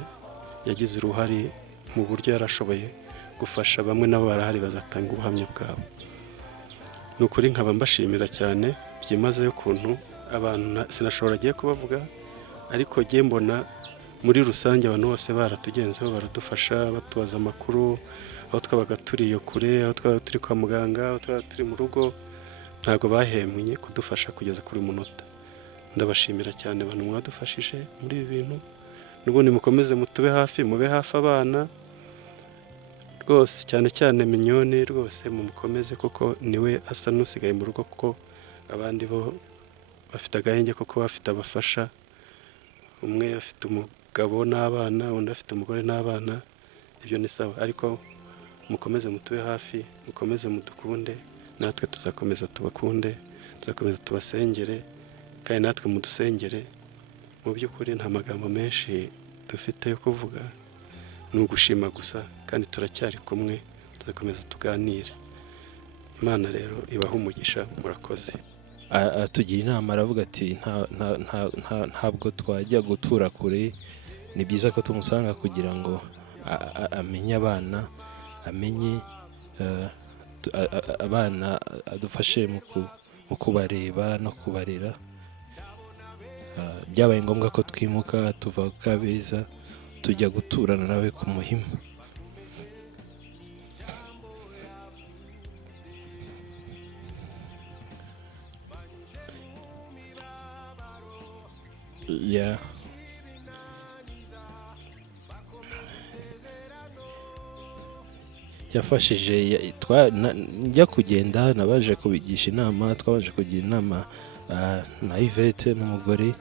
yagize uruhare mu buryo yarashoboye gufasha. Bamwe nabo barahari bazatanga ubuhamya bwabo. Nukuri nkaba mbashimira cyane byimazeyo ukuntu abantu sinashobora agiye kubavuga, ariko giye mbona muri rusange abantu bose baratugenzeho, baradufasha, batubaza amakuru, aho twabaga turi iyo kure, aho twabaga turi kwa muganga, aho twabaga turi mu rugo, ntabwo bahemye kudufasha kugeza kuri munota. Ndabashimira cyane abantu mwadufashije muri ibi bintu, n'ubundi mukomeze mutube hafi, mube hafi abana rwose cyane cyane minyone rwose mumukomeze kuko niwe asa n'usigaye mu rugo kuko abandi bo bafite agahenge kuko bafite abafasha, umwe afite umugabo n'abana undi afite umugore n'abana, ibyo ni sawa ariko mukomeze mutube hafi, mukomeze mudukunde, natwe tuzakomeza tubakunde, tuzakomeza tubasengere kandi natwe mudusengere. Mu by'ukuri nta magambo menshi dufite yo kuvuga, ni ugushima gusa kandi turacyari kumwe, tuzakomeza tuganire. Imana rero ibaha umugisha, murakoze. Atugira inama aravuga ati ntabwo twajya gutura kure, ni byiza ko tumusanga kugira ngo amenye abana, amenye abana, adufashe mu kubareba no kubarera. Byabaye ngombwa ko twimuka tuva Kabeza tujya guturana nawe ku Muhima. Yafashije njya kugenda nabaje kubigisha inama, twabanje kugira inama na Yvette n'umugore,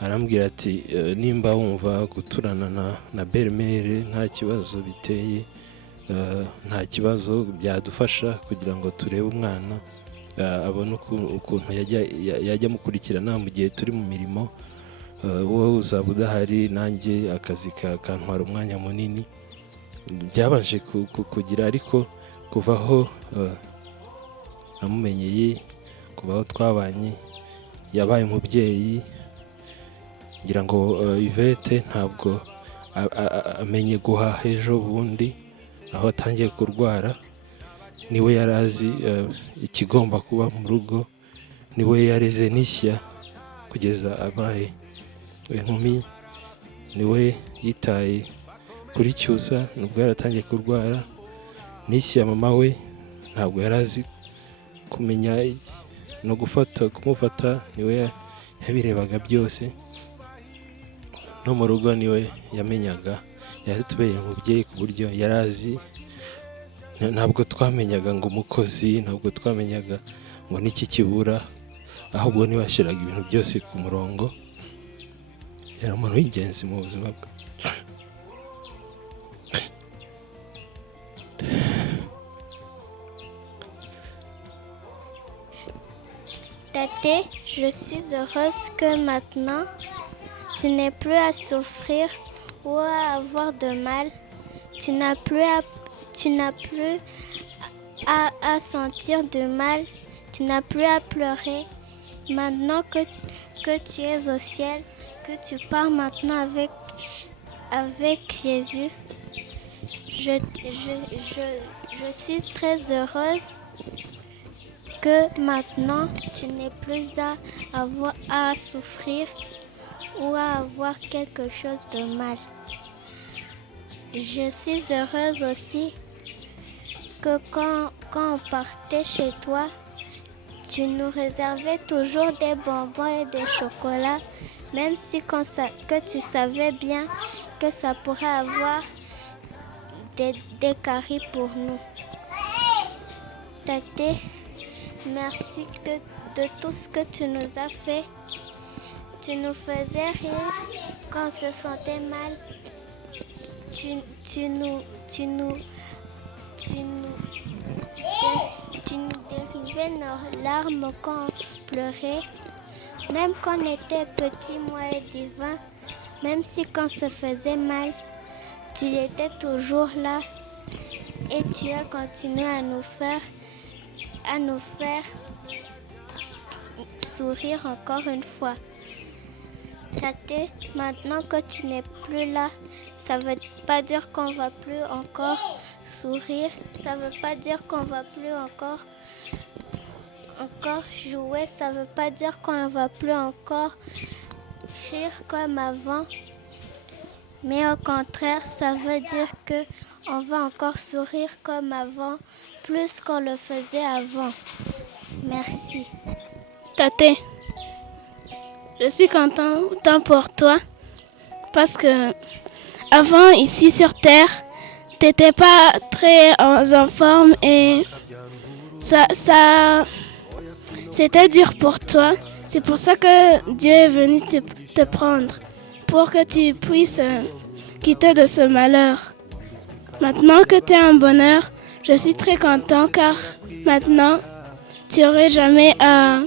arambwira ati nimba wumva guturana na belle-mère nta kibazo biteye, nta kibazo, byadufasha kugira ngo turebe umwana abone ukuntu yajya mukurikirana mu gihe turi mu mirimo, wowe uzaba udahari nanjye akazi kantwara umwanya munini. Byabanje kugira ariko kuvaho namumenyeye, kuvaho twabanye, yabaye umubyeyi. Ngira ngo Yvette ntabwo amenye guhaha ejo bundi aho atangiye kurwara, niwe yari azi ikigomba kuba mu rugo, niwe yareze n'ishya kugeza abaye inkumi, niwe yitaye kuri Cyusa nubwo yaratangiye kurwara. N'ishya mama we ntabwo yari azi kumenya no kumufata, niwe yabirebaga byose. No mu rugo niwe yamenyaga, yatubereye umubyeyi ku buryo yari azi. Ntabwo twamenyaga ngo umukozi, ntabwo twamenyaga ngo n'iki kibura, ahubwo niwe yashyiraga ibintu byose ku murongo. Yari umuntu w'ingenzi mu buzima bwe. Tate, je suis heureuse que maintenant tu n'es plus à souffrir ou à avoir de mal. Tu n'as plus à sentir de mal. Tu n'as plus à pleurer. Maintenant que tu es au ciel, que tu pars maintenant avec Jésus, je suis très heureuse que maintenant tu n'es plus à souffrir ou à avoir quelque chose de mal. Je suis heureuse aussi que quand on partait chez toi, tu nous réservais toujours des bonbons et des chocolats, même si que tu savais bien que ça pourrait avoir des caries pour nous. Tate, merci de tout ce que tu nous as fait. Tu nous faisais rire quand on se sentait mal. Tu nous dérivais nos larmes quand on pleurait. Même quand on était petits, moi et Divin, même si quand on se faisait mal, tu étais toujours là et tu as continué à nous faire sourire encore une fois. Tate, maintenant que tu n'es plus là, ça veut pas dire qu'on va plus encore sourire, ça veut pas dire qu'on va plus encore jouer, ça veut pas dire qu'on va plus encore rire comme avant, mais au contraire, ça veut dire que on va encore sourire comme avant, plus qu'on le faisait avant. Merci. Tate, je suis content pour toi parce que avant, ici sur Terre, t'étais pas très en forme et ça c'était dur pour toi. C'est pour ça que Dieu est venu te prendre, pour que tu puisses quitter de ce malheur. Maintenant que tu es en bonheur, je suis très content car maintenant tu n'aurais jamais à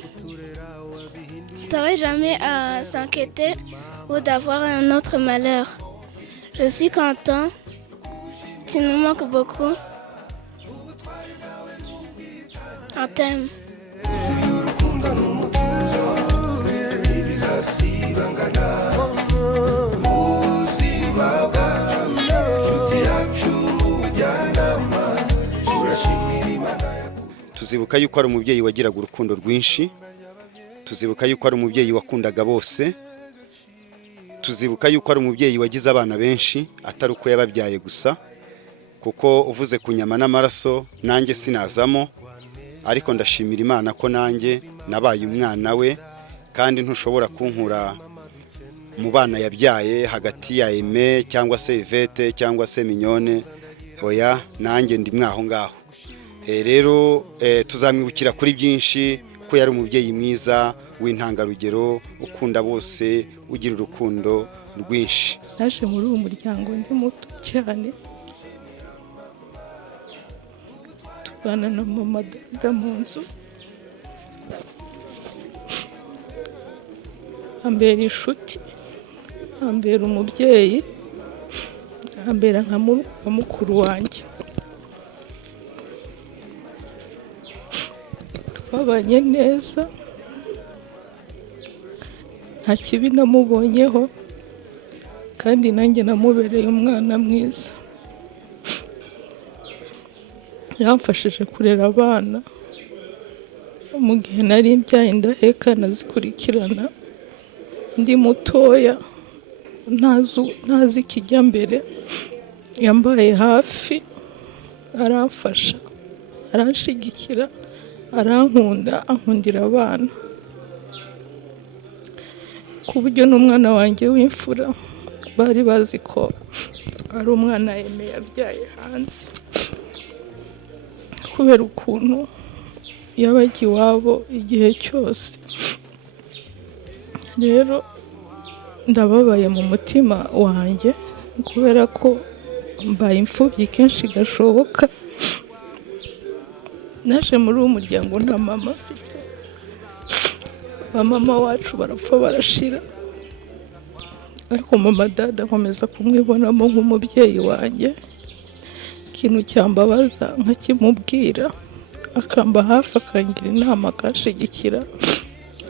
s'inquiéter ou d'avoir un autre malheur. Je suis content. Tu nous manques beaucoup. On t'aime. tuzibuka yuko ari umubyeyi wagiraga urukundo rwinshi, tuzibuka yuko ari umubyeyi wakundaga bose, tuzibuka yuko ari umubyeyi wagize abana benshi atari uko yababyaye gusa, kuko uvuze ku nyama n'amaraso nanjye sinazamo, ariko ndashimira Imana ko nanjye nabaye umwana we, kandi ntushobora kunkura mu bana yabyaye hagati ya Aime cyangwa se Yvette cyangwa se Mignone, oya nanjye ndi mwaho ngaho. Rero tuzamwibukira kuri byinshi, ko yari umubyeyi mwiza w'intangarugero, ukunda bose, ugira urukundo rwinshi. Naje muri uwo muryango ndi muto cyane, tubana na mama dada mu nzu, ambera inshuti, ambera umubyeyi, ambera nka mukuru wanjye. Twabanye neza, nta kibi namubonyeho, kandi nanjye namubereye umwana mwiza. Yamfashije kurera abana mu gihe nari mbyaye ndaheka, nazikurikirana ndi mutoya, ntazi ikijya mbere. Yambaye hafi, aramfasha, aranshigikira, arankunda, ankundira abana, ku buryo n'umwana wanjye w'imfura bari bazi ko ari umwana Aime yabyaye hanze, kubera ukuntu yabaga iwabo igihe cyose. Rero ndababaye mu mutima wanjye, kubera ko mbaye imfubyi kenshi gashoboka. Naje muri uwo muryango nta mama afite, ba mama wacu barapfa barashira, ariko mama dada nkomeza kumwibonamo nk'umubyeyi wanjye. Ikintu cyambabaza nkakimubwira, akamba hafi, akangira inama, akanshigikira.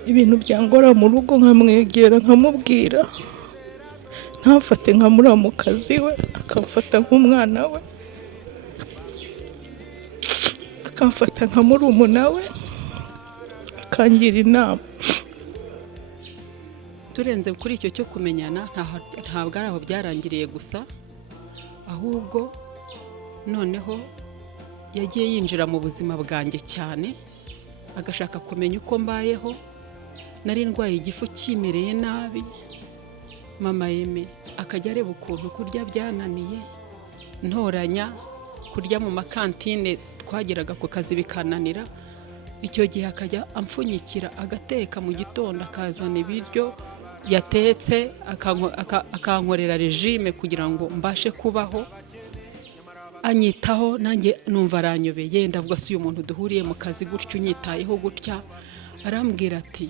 Ibintu byangora mu rugo nkamwegera nkamubwira, ntafate nka muramukazi we, akamfata nk'umwana we, akamfata nka murumuna we, akangira inama. Turenze kuri icyo cyo kumenyana, ntabwo ari aho byarangiriye gusa, ahubwo noneho yagiye yinjira mu buzima bwanjye cyane, agashaka kumenya uko mbayeho. Nari ndwaye igifu kimereye nabi, mama Aime akajya areba ukuntu kurya byananiye, ntoranya kurya mu makantine twageraga ku kazi bikananira. Icyo gihe akajya amfunyikira, agateka mu gitondo, akazana ibiryo yatetse, akankorera regime kugira ngo mbashe kubaho, anyitaho. Nanjye numva aranyobeye, ndavuga si uyu muntu duhuriye mu kazi gutyo unyitayeho gutya. Arambwira ati,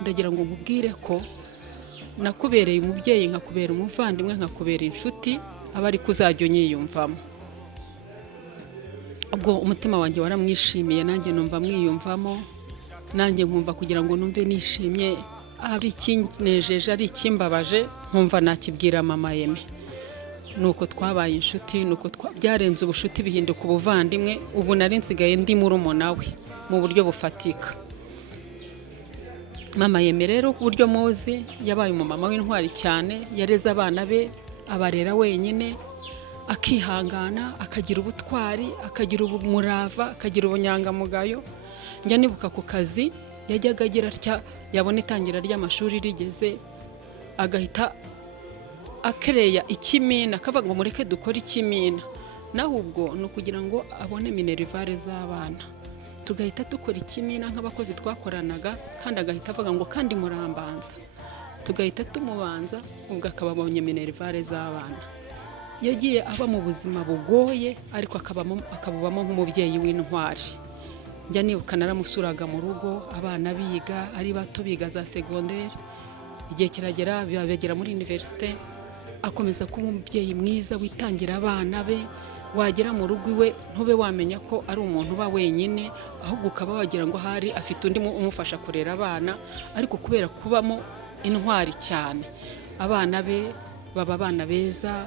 ndagira ngo nkubwire ko nakubereye umubyeyi, nkakubera umuvandimwe, nkakubera inshuti, aba ari kuzajya unyiyumvamo. Ubwo umutima wanjye waramwishimiye, nanjye numva mwiyumvamo, nanjye nkumva kugira ngo numve nishimye, ari ikinejeje, ari ikimbabaje, nkumva nakibwira mama Aime. Nuko twabaye inshuti, nuko byarenze ubushuti bihinduka ubuvandimwe. Ubu nari nsigaye ndi murumuna we mu buryo bufatika. Mama Aime rero ku buryo muzi, yabaye umumama w'intwari cyane, yareze abana be, abarera wenyine, akihangana, akagira ubutwari, akagira umurava, akagira ubunyangamugayo. Njya nibuka ku kazi yajyaga agira atya, yabona itangira ry'amashuri rigeze, agahita akereya ikimina, akavuga ngo mureke dukore ikimina. naho ubwo ni ukugira ngo abone minerivare z'abana tugahita dukora ikimina nk'abakozi twakoranaga kandi agahita avuga ngo kandi murambanza tugahita tumubanza ubwo akababonye minerivare z'abana yagiye aba mu buzima bugoye ariko akabubamo nk'umubyeyi w'intwari njya nibuka naramusuraga mu rugo abana biga ari bato biga za segonderi igihe kiragera bagera muri universite akomeza kuba umubyeyi mwiza witangira abana be wagera mu rugo iwe ntube wamenya ko ari umuntu uba wenyine ahubwo ukaba wagira ngo hari afite undi umufasha kurera abana ariko kubera kubamo intwari cyane abana be baba abana beza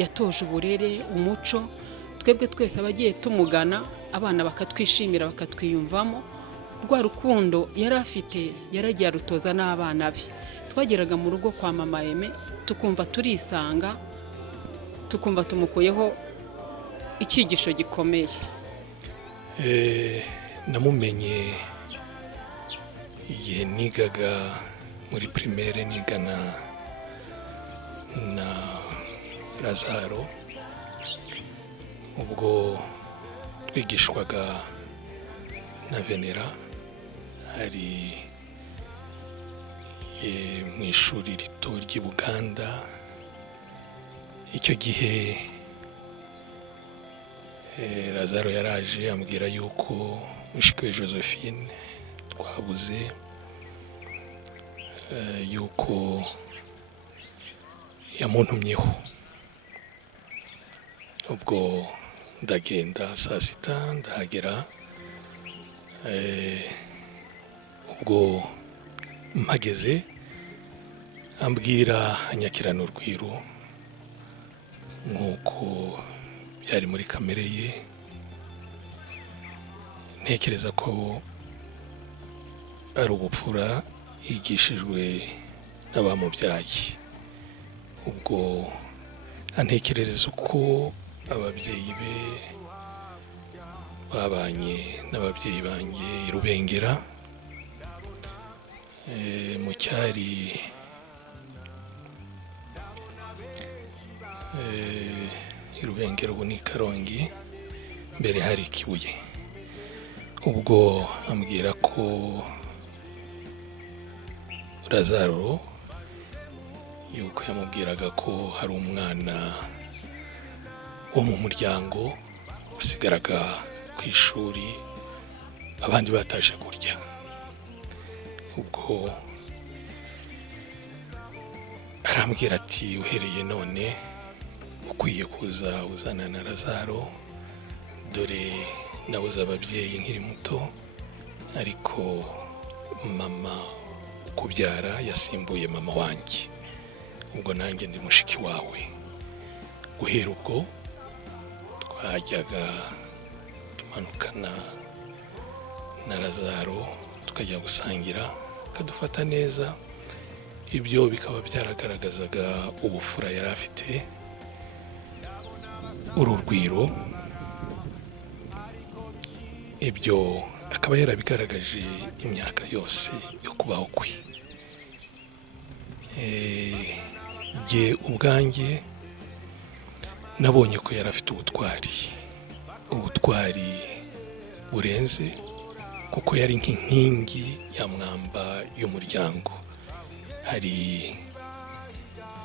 yatoje uburere umuco twebwe twese abagiye tumugana abana bakatwishimira bakatwiyumvamo rwa rukundo yari afite yaragiye arutoza n'abana be twageraga mu rugo kwa mama Aime tukumva turisanga tukumva tumukuyeho icyigisho gikomeye. Namumenye igihe nigaga muri primaire nigana na Lazaro ubwo twigishwaga na Venera hari mu ishuri rito ry'i Buganda icyo gihe Lazaro yaraje ambwira yuko mushiki we Josephine twabuze yuko yamuntumyeho ubwo ndagenda saa sita ndahagera ubwo mpageze ambwira anyakirana urwiro nk'uko byari muri kamere ye ntekereza ko ari ubupfura yigishijwe n'abamubyaye ubwo antekerereza uko ababyeyi be babanye n'ababyeyi banjye i Rubengera mu cyari i Rubengera ubu ni Karongi mbere hari Kibuye ubwo ambwira ko Lazaro yuko yamubwiraga ko hari umwana wo mu muryango usigaraga ku ishuri abandi bataje kurya ubwo arambwira ati uhereye none ukwiye kuza uzana na Lazaro dore nabuze ababyeyi nkiri muto ariko mama ukubyara yasimbuye mama wanjye ubwo nanjye ndi mushiki wawe guhera ubwo twajyaga tumanukana na Lazaro tukajya gusangira akadufata neza ibyo bikaba byaragaragazaga ubufura yari afite ururwiro ibyo akaba yarabigaragaje imyaka yose yo kubaho kwe jye ubwanjye nabonye ko yari afite ubutwari burenze kuko yari nk'inkingi ya mwamba y'umuryango hari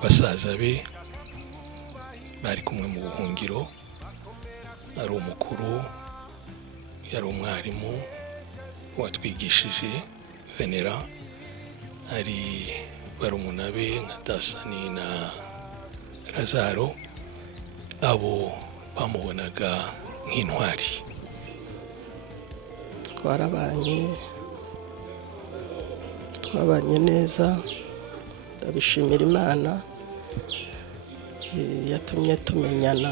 basaza be bari kumwe mu buhungiro ari umukuru yari umwarimu watwigishije Venera hari barumuna be nka Dasani na Lazaro abo bamubonaga nk'intwari twabanye neza ndabishimira Imana yatumye tumenyana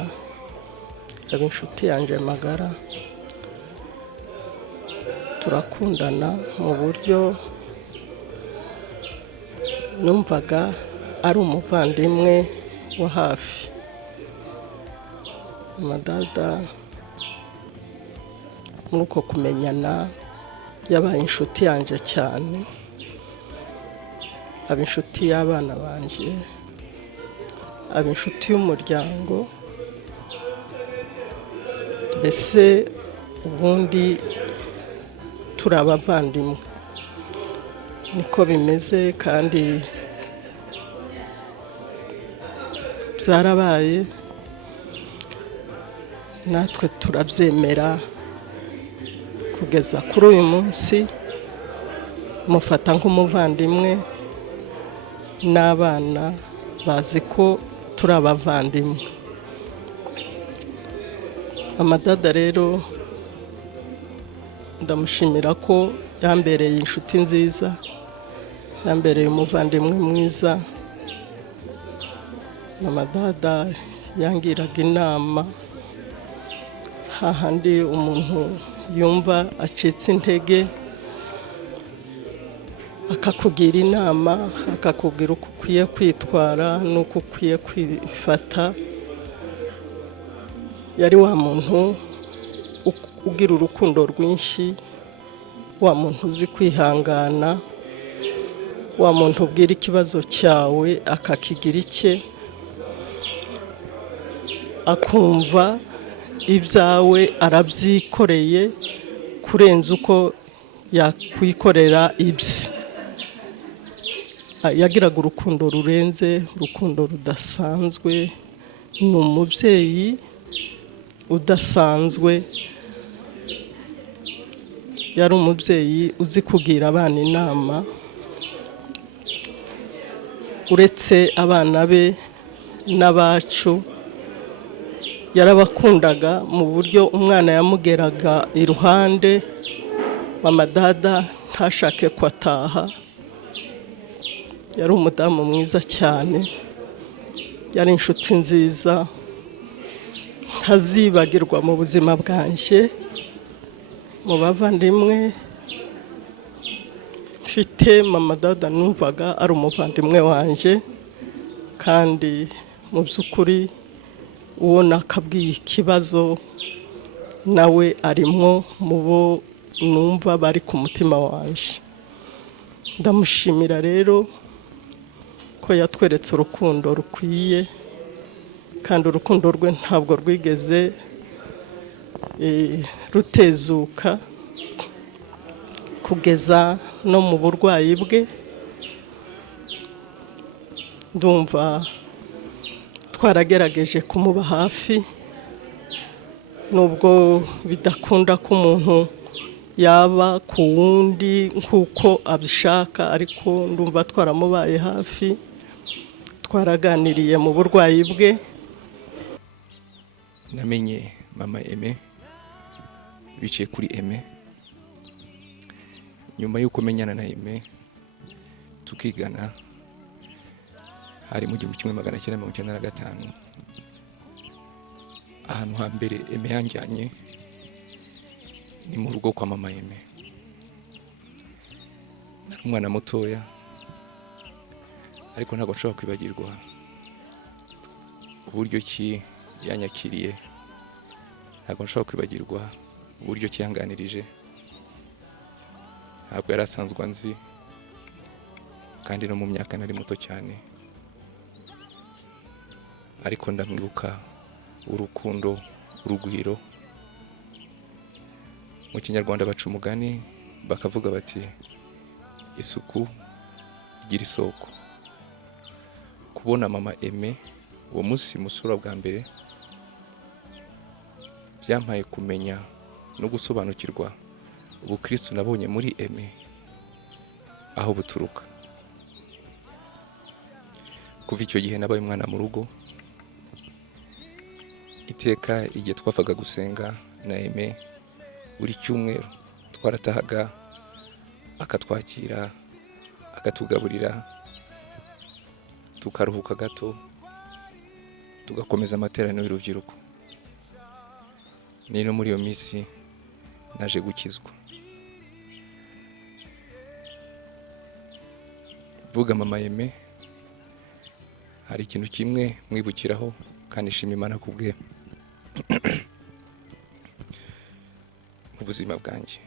yaba inshuti yanjye magara turakundana mu buryo numvaga ari umuvandimwe wa hafi amadada muri uko kumenyana yabaye inshuti yanjye cyane aba inshuti y'abana banjye aba inshuti y'umuryango mbese ubundi turi abavandimwe, niko bimeze kandi byarabaye, natwe turabyemera kugeza kuri uyu munsi. Mufata nk'umuvandimwe, n'abana bazi ko turi abavandimwe. Amadada rero ndamushimira ko yambereye inshuti nziza, yambereye umuvandimwe mwiza. Amadada yangiraga inama hahandi umuntu yumva acitse intege, akakugira inama, akakubwira uko ukwiye kwitwara n'uko ukwiye kwifata. Yari wa muntu ugira urukundo rwinshi, wa muntu uzi kwihangana, wa muntu ubwira ikibazo cyawe akakigira icye, akumva ibyawe arabyikoreye kurenza uko yakwikorera ibye. Yagiraga urukundo rurenze, urukundo rudasanzwe. Ni umubyeyi udasanzwe, yari umubyeyi uzi kugira abana inama. Uretse abana be n'abacu, yarabakundaga mu buryo umwana yamugeraga iruhande, mama dada ntashake ko ataha. Yari umudamu mwiza cyane, yari inshuti nziza ntazibagirwa mu buzima bwanjye. Mu bavandimwe mfite, mama dada numvaga ari umuvandimwe wanjye, kandi mu by'ukuri uwo nakabwiye ikibazo nawe arimwo mu bo numva bari ku mutima wanjye. Ndamushimira rero ko yatweretse urukundo rukwiye, kandi urukundo rwe ntabwo rwigeze rutezuka kugeza no mu burwayi bwe. Ndumva twaragerageje kumuba hafi, nubwo bidakunda ko umuntu yaba ku wundi nk'uko abishaka, ariko ndumva twaramubaye hafi, twaraganiriye mu burwayi bwe. Namenye mama Aime biciye kuri Aime. Nyuma y'uko menyana na Aime tukigana, hari mu 1995, ahantu hambere Aime yanjyanye ni mu rugo kwa mama Aime. Nari umwana mutoya, ariko ntabwo nshobora kwibagirwa uburyo ki yanyakiriye. Ntabwo nshobora kwibagirwa uburyo ki yanganirije. Ntabwo yari asanzwe anzi, kandi no mu myaka nari muto cyane, ariko ndamwibuka urukundo, urugwiro. Mu Kinyarwanda baca umugani bakavuga bati isuku igira isoko. Kubona mama Aime uwo munsi musura bwa mbere, byampaye kumenya no gusobanukirwa ubukristo nabonye muri Aime aho buturuka. Kuva icyo gihe nabaye umwana mu rugo. Iteka igihe twafaga gusenga na Aime, buri cyumweru twaratahaga, akatwakira, akatugaburira, tukaruhuka gato, tugakomeza amateraniro y'urubyiruko. Ni no muri iyo minsi naje gukizwa. Vuga mama Aime, hari ikintu kimwe mwibukiraho kandi nshima Imana kubwe mu buzima bwanjye.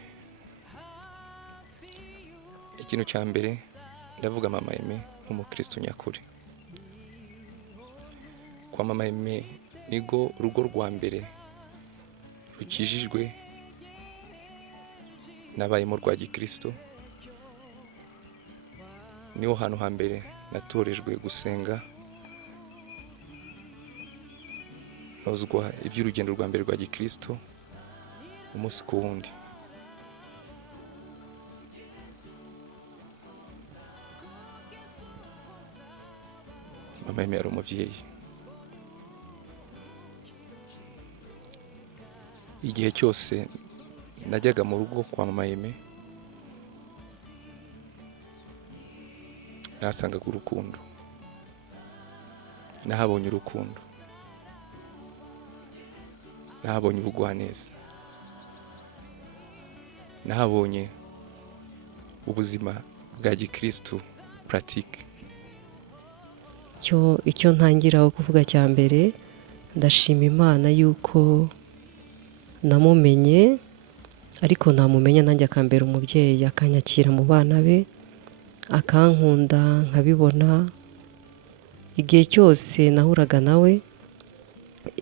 Ikintu cya mbere ndavuga mama Aime nk'umukristo nyakuri. Kwa mama Aime nigo urugo rwa mbere rukijijwe nabayemo rwa gikristo, niho hantu hambere natorejwe gusenga nozwa iby'urugendo rwa mbere rwa gikristo umunsi ku wundi. Mama Aime yari umubyeyi. Igihe cyose najyaga mu rugo kwa Mama Aime nasangaga urukundo, nahabonye urukundo, nahabonye ubugwaneza, nahabonye ubuzima bwa gikristo pratique. Icyo ntangiraho kuvuga cya mbere, ndashima Imana yuko namumenye, ariko ntamumenya nanjye akambera umubyeyi, akanyakira mu bana be, akankunda nkabibona. Igihe cyose nahuraga nawe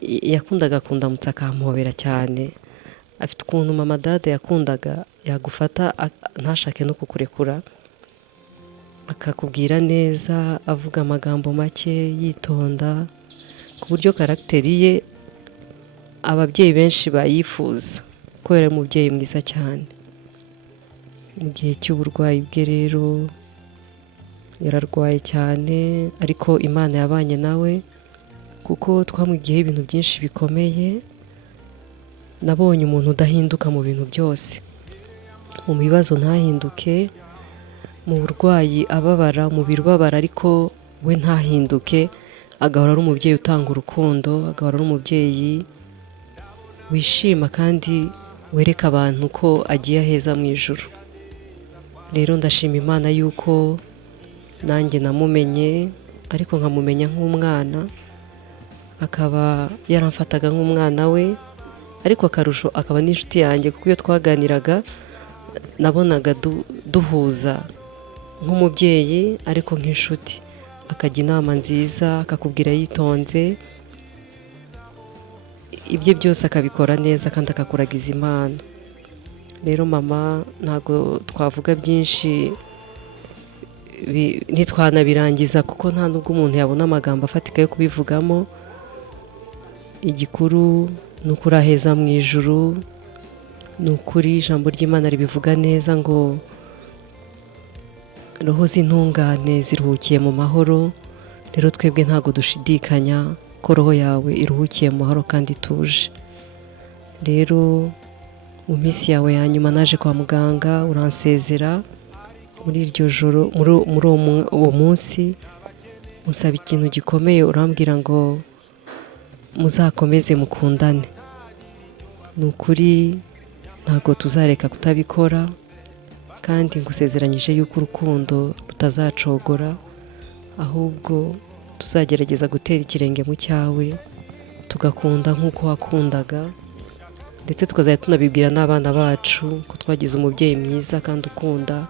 yakundaga kundamutsa akampobera cyane. Afite ukuntu mama dada yakundaga yagufata ntashake no kukurekura, akakubwira neza, avuga amagambo make, yitonda, ku buryo karagiteri ye ababyeyi benshi bayifuza, kubera umubyeyi mwiza cyane. Mu gihe cy'uburwayi bwe rero yararwaye cyane, ariko Imana yabanye nawe kuko twamwigiyeho ibintu byinshi bikomeye. Nabonye umuntu udahinduka mu bintu byose, mu bibazo ntahinduke, mu burwayi ababara, mu birubabara, ariko we ntahinduke, agahora ari umubyeyi utanga urukundo, agahora ari umubyeyi wishima kandi wereka abantu ko agiye aheza mu ijuru. Rero ndashima Imana yuko nanjye namumenye, ariko nkamumenya nk'umwana, akaba yaramfataga nk'umwana we, ariko akarusho akaba n'inshuti yanjye, kuko iyo twaganiraga nabonaga duhuza nk'umubyeyi ariko nk'inshuti. Akajya inama nziza, akakubwira yitonze, ibye byose akabikora neza kandi akakuragiza Imana. Rero mama ntabwo twavuga byinshi, ntitwanabirangiza kuko nta nubwo umuntu yabona amagambo afatika yo kubivugamo. Igikuru ni ukuri aheza mu ijuru, ni ukuri ijambo ry'Imana ribivuga neza ngo roho z'intungane ziruhukiye mu mahoro. Rero twebwe ntabwo dushidikanya ko roho yawe iruhukiye mu mahoro kandi ituje. Rero mu minsi yawe ya nyuma naje kwa muganga, uransezera muri iryo joro, muri uwo munsi musaba ikintu gikomeye, urambwira ngo muzakomeze mukundane. Ni ukuri ntabwo tuzareka kutabikora, kandi ngusezeranyije yuko urukundo rutazacogora, ahubwo tuzagerageza gutera ikirenge mu cyawe, tugakunda nk'uko wakundaga, ndetse tukazajya tunabibwira n'abana bacu ko twagize umubyeyi mwiza kandi ukunda,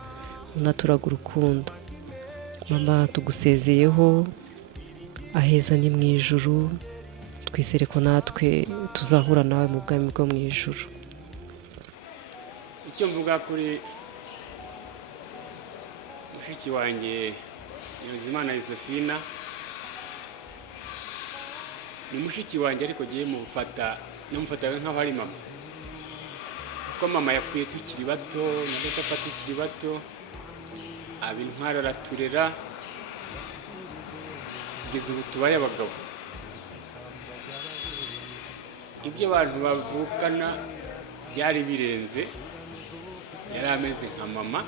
unaturaga urukundo. Mama tugusezeyeho, aheza ni mu ijuru, twizere ko natwe tuzahura nawe mu bwami bwo mu ijuru. Icyo mvuga kuri mushiki wanjye Bizimana Josephine, ni mushiki wanjye ariko giye namufataga nk'aho ari mama, kuko mama yapfuye tukiri bato, na papa tukiri bato, abintwara araturera kugeza ubu tubaye abagabo. Ibyo abantu bavukana byari birenze, yari ameze nka mama.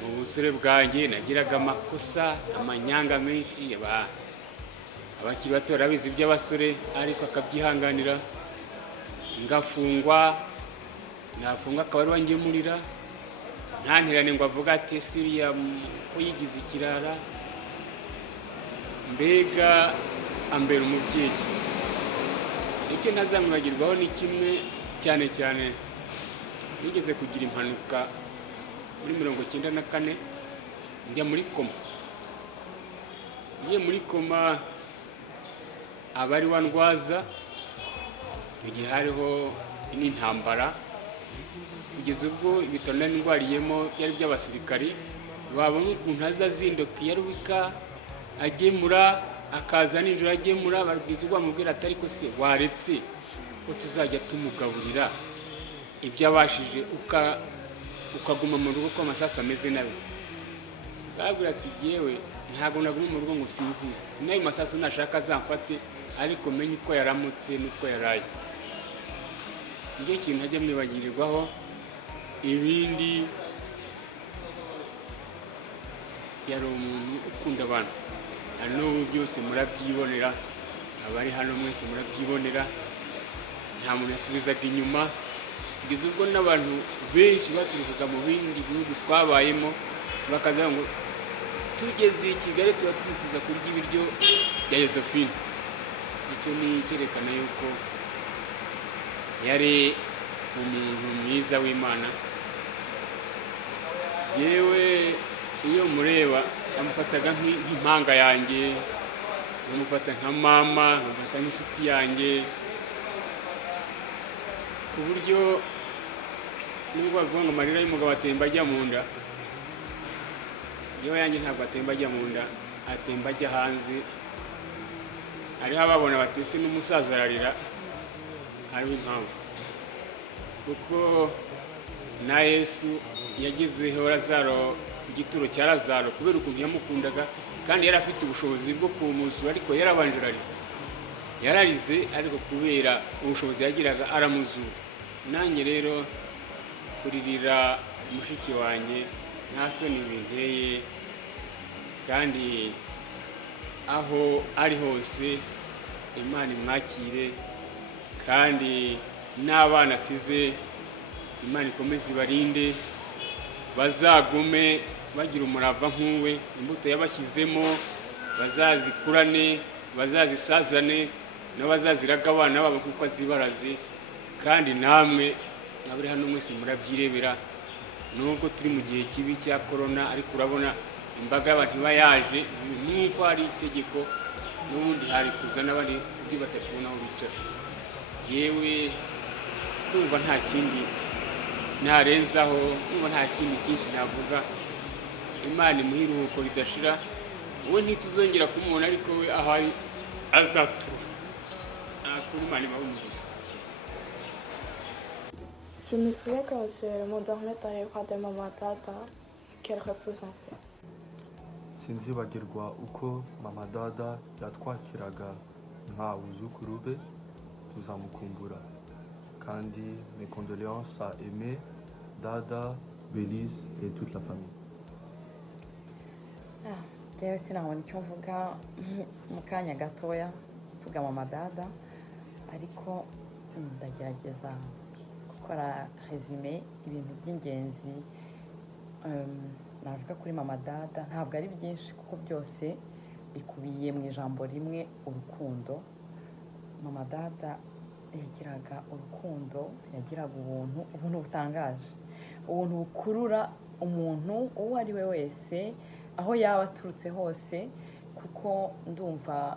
Mu busore bwanjye nagiraga amakosa, amanyanga menshi, abakiri bato barabizi iby'abasore, ariko akabyihanganira, ngafungwa, nafungwa akaba ari wangemurira, ntanterane ngo avuga ati siriya ko yigize ikirara. Mbega ambera umubyeyi. Icyo ntazamwibagirwaho ni kimwe cyane cyane, nigeze kugira impanuka muri 1994, njya muri koma. Ngiye muri koma abari wandwaza icyo gihe hariho n'intambara kugeza ubwo ibitaro nari ndwariyemo byari by'abasirikari babona ukuntu aza azinduka yarubika agemura akaza nijoro agemura babwiza ubwo bamubwira ati ariko se waretse ko tuzajya tumugaburira ibyo abashije ukaguma mu rugo ko amasasu ameze nabi babwira ati yewe ntabwo naguma mu rugo ngo usinzire n'ayo masasu nashaka azamfate ariko menye uko yaramutse n'uko yaraye nicyo kintu ajya mwibagirirwaho ibindi yari umuntu ukunda abantu n'ubu byose murabyibonera abari hano mwese murabyibonera nta muntu yasubizaga inyuma kugeza ubwo n'abantu benshi baturukaga mu bindi bihugu twabayemo bakaza ngo tugeze i Kigali tuba twifuza kurya ibiryo bya Josephine. Icyo ni icyerekana yuko yari umuntu mwiza w'Imana. Yewe iyo mureba amufataga nk'impanga yanjye, amufata nka mama, amufata nk'inshuti yanjye, ku buryo nubwo bavuga ngo amarira y'umugabo atemba ajya mu nda, yewe yanjye ntabwo atemba ajya mu nda, atemba ajya hanze. Hariho ababona batese n'umusaza ararira, hariho impamvu, kuko na Yesu yagezeho Lazaro, igituro cya Lazaro, kubera ukuntu yamukundaga kandi yari afite ubushobozi bwo kumuzura, ariko yarabanje ararira, yararize, ariko kubera ubushobozi yagiraga aramuzura. Nanjye rero kuririra mushiki wanjye nta soni binteye, kandi aho ari hose Imana imwakire, kandi n'abana asize Imana ikomeze ibarinde, bazagume bagira umurava nk'uwe, imbuto yabashyizemo bazazikurane, bazazisazane, n'abazaziraga abana babo kuko azibaraze. Kandi namwe abari hano mwese murabyirebera, nubwo turi mu gihe kibi cya korona, ariko urabona imbaga y'abantu iba yaje, nuko hari itegeko n'ubundi hari kuza n'abandi ibyo batakubona aho bicara. Yewe numva nta kindi narenzaho, numva nta kindi cyinshi navuga. Imana imuhe iruhuko ridashira, we ntituzongera kumubona, ariko we aho ari azatura. Kuri Imana ibahe umugisha. Je me souviens quand je m'endormais dans les bras de maman Dada, qu'elle repose en paix. Sinzibagirwa uko mama Dada yatwakiraga nka uzukuru be, tuzamukumbura. Kandi mes condoléances à Aime, Dada, Belize et toute la famille. Jewe sinabona icyo mvuga mu kanya gatoya mvuga mama Dada, ariko ndagerageza gukora resume ibintu by'ingenzi navuga kuri mama Dada. Ntabwo ari byinshi kuko byose bikubiye mu ijambo rimwe, urukundo. Mama Dada yagiraga urukundo, yagiraga ubuntu butangaje, ubuntu bukurura umuntu uwo ari we wese aho yaba aturutse hose, kuko ndumva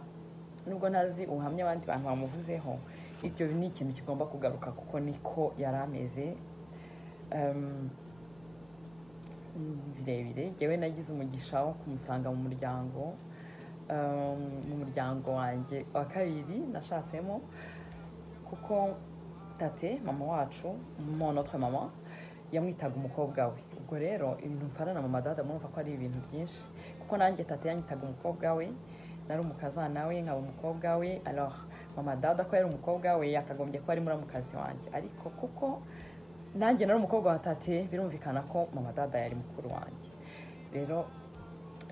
nubwo ntazi ubuhamya abandi bantu bamuvuzeho, ibyo ni ikintu kigomba kugaruka kuko niko yari ameze. Birebire, yewe nagize umugisha wo kumusanga mu muryango wanjye wa kabiri nashatsemo, kuko tate mama wacu, notre mama, yamwitaga umukobwa we. Ubwo rero ibintu mfana na mama Dada murumva ko ari ibintu byinshi, kuko nanjye tate yanyitaga umukobwa we, nari umukazana we, nkaba umukobwa we. Alors mama Dada ko yari umukobwa we, yakagombye ko ari muramukazi wanjye, ariko kuko nanjye nari umukobwa wa tate, birumvikana ko mama Dada yari mukuru wanjye. Rero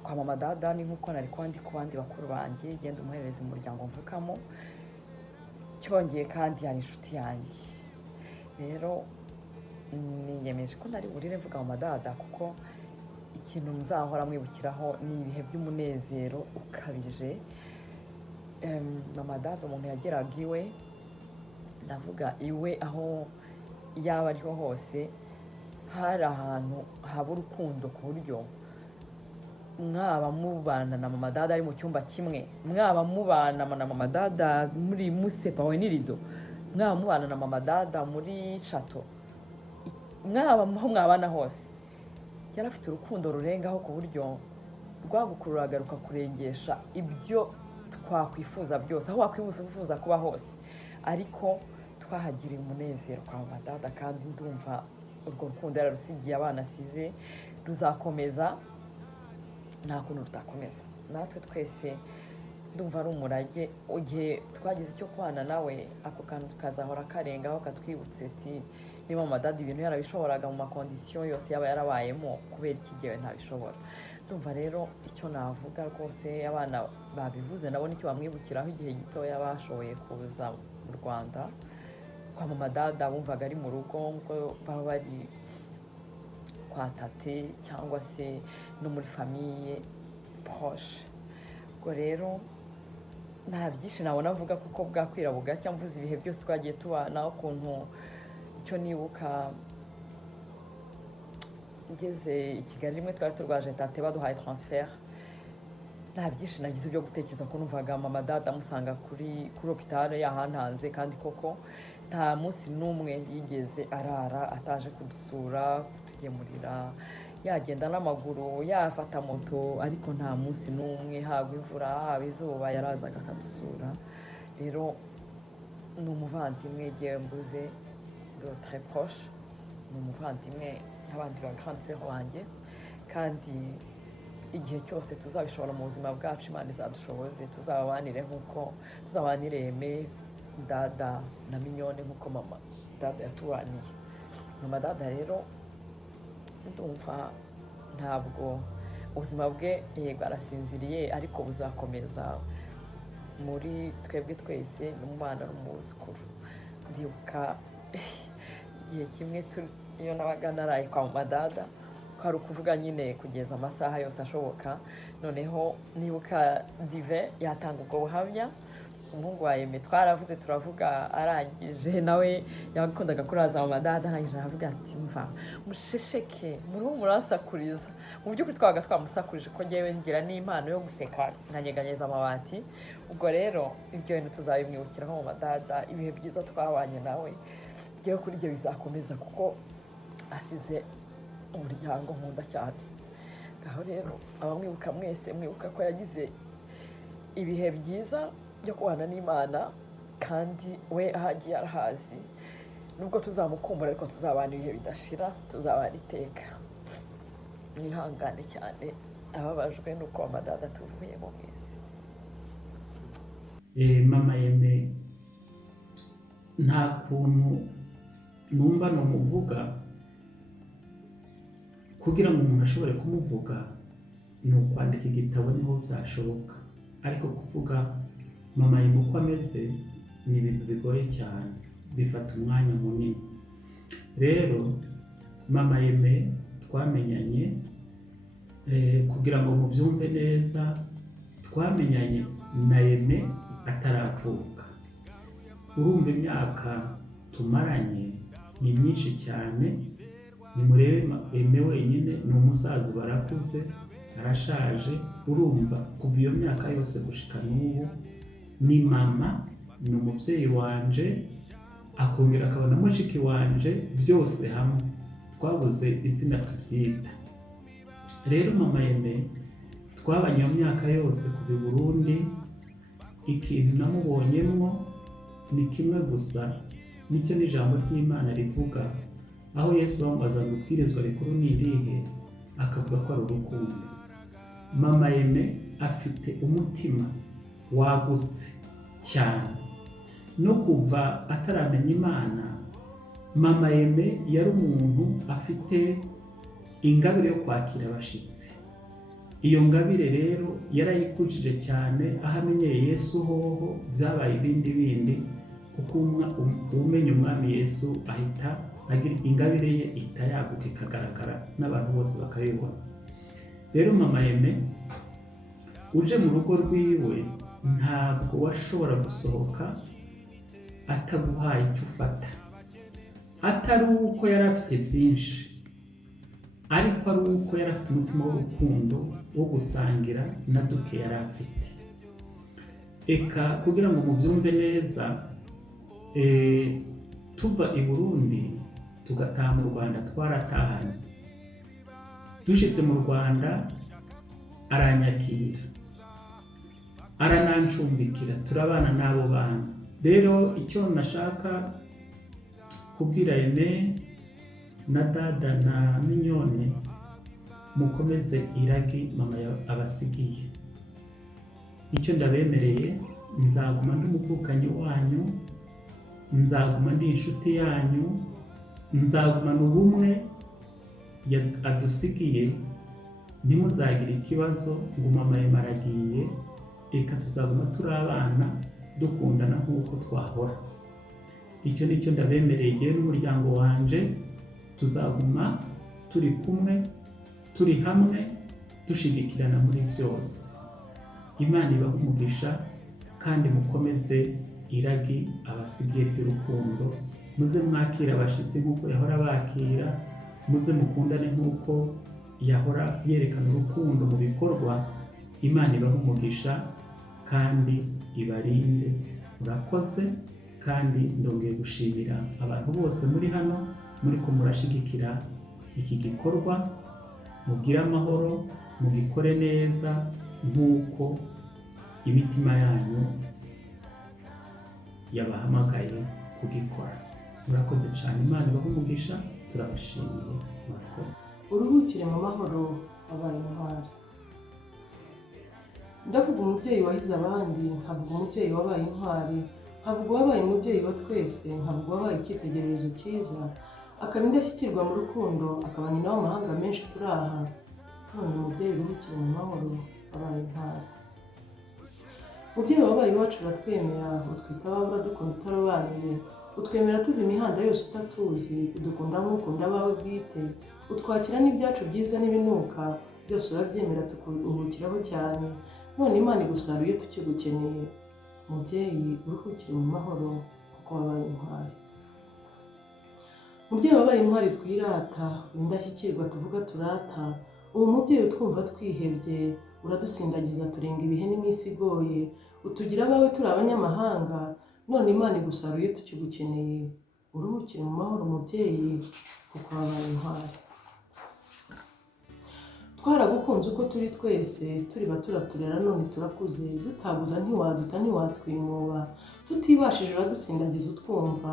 kwa mama Dada ni nkuko nari kuba ndi ku bandi bakuru banjye, genda umuherereza umuryango mvukamo, cyongeye kandi yari inshuti yanjye. Rero niyemeje ko nari burire mvuga mama Dada, kuko ikintu nzahora mwibukiraho ni ibihe by'umunezero ukabije. Mama Dada umuntu yageraga iwe, ndavuga iwe aho yaba ariho hose, hari ahantu haba urukundo, ku buryo mwaba mubana na mama Dada ari mu cyumba kimwe, mwaba mubana na mama Dada muri musepawe n'irido, mwaba mubana na mama dada muri shato mwaba aho mwabana hose yari afite urukundo rurengaho ku buryo rwagukururaga rukakurengesha ibyo twakwifuza byose aho wakwifuza kuba hose ariko twahagiriye umunezero kwa mama dada kandi ndumva urwo rukundo yararusigiye abana asize ruzakomeza nta kuntu rutakomeza natwe twese ndumva ari umurage igihe twagize icyo kubana nawe ako kantu tukazahora karengaho katwibutse ati niba mama dada ibintu yarabishoboraga mu makondisiyo yose yaba yarabayemo kubera iki gihe ntabishobora ndumva rero icyo navuga rwose abana babivuze nabo nicyo bamwibukiraho igihe gitoya bashoboye kuza mu Rwanda kwa mama dada bumvaga ari mu rugo ngo baba bari kwa tate cyangwa se no muri famiye proche ubwo rero nta byinshi nabona avuga kuko bwakwira bugacya mvuze ibihe byose twagiye tubana ukuntu icyo nibuka ngeze i Kigali rimwe twari turwaje tate baduhaye transfer nta byinshi nagize byo gutekereza ko numvaga mama dada amusanga kuri hopitale yahantanze kandi koko nta munsi n'umwe yigeze arara ataje kudusura kutugemurira yagenda n'amaguru yafata moto ariko nta munsi n'umwe hagwa imvura haba izuba yarazaga akadusura rero ni umuvandimwe igihe mbuze très proche ni umuvandimwe nk'abandi bagrandiseur banjye kandi igihe cyose tuzabishobora mu buzima bwacu Imana izadushoboze tuzababanire nk'uko tuzabanire Aime dada na minyone nk'uko mama dada yatubaniye mama dada rero ndumva ntabwo ubuzima bwe yego arasinziriye ariko buzakomeza muri twebwe twese n'umwana n'umwuzukuru ndibuka igihe kimwe iyo nabaga naraye kwa mama dada kwari ukuvuga nyine kugeza amasaha yose ashoboka noneho nibuka dive yatanga ubwo buhamya umuhungu wa Aime twaravuze turavuga arangije nawe yakundaga kuraza mama dada arangije aravuga ati mva mushesheke muriho murasakuriza mu by'ukuri twabaga twamusakurije ko ngewe ngira n'impano yo guseka nkanyeganyeza amabati ubwo rero ibyo bintu tuzabimwibukiraho mama dada ibihe byiza twabanye nawe ngewe kuri ibyo bizakomeza kuko asize umuryango nkunda cyane ngaho rero abamwibuka mwese mwibuka ko yagize ibihe byiza byo kubana n'Imana kandi we ahagiye arahazi nubwo tuzamukumbura ariko tuzabana ibihe bidashira tuzabana iteka mwihangane cyane ababajwe nuko mama dada tuvuyemo mwese mama Aime nta kuntu numva numuvuga kugira ngo umuntu ashobore kumuvuga ni ukwandika igitabo niho byashoboka ariko kuvuga mama Aime uko ameze ni ibintu bigoye cyane bifata umwanya munini rero mama Aime twamenyanye kugira ngo mubyumve neza twamenyanye na Aime ataravuka urumva imyaka tumaranye ni myinshi cyane nimurebe Aime wenyine ni umusaza barakuze arashaje urumva kuva iyo myaka yose gushika n'ubu ni mama ni umubyeyi wanje akongera akabona mushiki wanje byose hamwe twabuze izina tubyita rero mama Aime twabanye iyo myaka yose kuva i Burundi ikintu namubonyemo ni kimwe gusa nicyo n'ijambo ry'Imana rivuga aho Yesu bamubaza ngo ibwirizwa rikuru ni irihe akavuga ko ari urukundo mama Aime afite umutima wagutse cyane no kuva ataramenya Imana mama Aime yari umuntu afite ingabire yo kwakira abashitsi iyo ngabire rero yarayikujije cyane aho amenyeye Yesu hoho byabaye ibindi kuko umenya umwami Yesu ahita agira ingabire ye ihita yaguka ikagaragara n'abantu bose bakayibona rero mama Aime uje mu rugo rwiwe ntabwo washobora gusohoka ataguhaye icyo ufata atari uko yari afite byinshi ariko ari uko yari afite umutima w'urukundo wo gusangira na duke yari afite eka kugira ngo mubyumve neza tuva i Burundi tugataha mu Rwanda twaratahanye, dushitse mu Rwanda aranyakira aranancumbikira turabana n'abo bana. Rero icyo nashaka kubwira Aime na dada na Mignone, mukomeze iragi mama abasigiye. Icyo ndabemereye, nzaguma ndi umuvukanyi wanyu, nzaguma ndi inshuti yanyu, nzagumana ubumwe adusigiye. Ntimuzagira ikibazo ngo mama Aime aragiye, reka tuzaguma turi abana dukundana nk'uko twahora. Icyo nicyo ndabemereye ngewe n'umuryango wanje, tuzaguma turi kumwe, turi hamwe, dushigikirana muri byose. Imana ibahe umugisha kandi mukomeze iragi abasigiye ry'urukundo, muze mwakira abashitsi nk'uko yahora bakira, muze mukundane nk'uko yahora yerekana urukundo mu bikorwa. Imana ibahe umugisha kandi ibarinde. Murakoze kandi ndongeye gushimira abantu bose muri hano muri ko murashigikira iki gikorwa. Mugire amahoro, mugikore neza nk'uko imitima yanyu yabahamagaye kugikora. Murakoze cyane, Imana ibahe umugisha, turabashimiye. Murakoze. Uruhukire mu mahoro abaye intwari. Ndavuga umubyeyi wahize abandi, nkavuga umubyeyi wabaye intwari, nkavuga uwabaye umubyeyi wa twese, nkavuga uwabaye icyitegererezo cyiza, akaba indashyikirwa mu rukundo, akaba nyina w'amahanga menshi turi aha. None umubyeyi uruhukire mu mahoro abaye intwari. Mubyeyi wabaye iwacu uratwemera, utwita ababura dukunda utarobanuye, utwemera tuva imihanda yose utatuzi, udukunda nk'ukunda abawe bwite, utwakira n'ibyacu byiza n'ibinuka, byose urabyemera tukuruhukiraho cyane. None Imana igusaruye tukigukeneye. Mubyeyi uruhukire mu mahoro kuko wabaye intwari. Mubyeyi wabaye intwari twirata, indashyikirwa tuvuga turata, uwo mubyeyi utwumva twihebye, uradusindagiza turenga ibihe n'iminsi igoye, utugira abawe turi abanyamahanga. None Imana igusaruye tukigukeneye. Uruhukire mu mahoro mubyeyi kuko wabaye intwari. Twaragukunze uko turi twese, turi bato uraturera none turakuze, dutaguza ntiwaduta ntiwatwinuba, tutibashije uradusindagiza utwumva.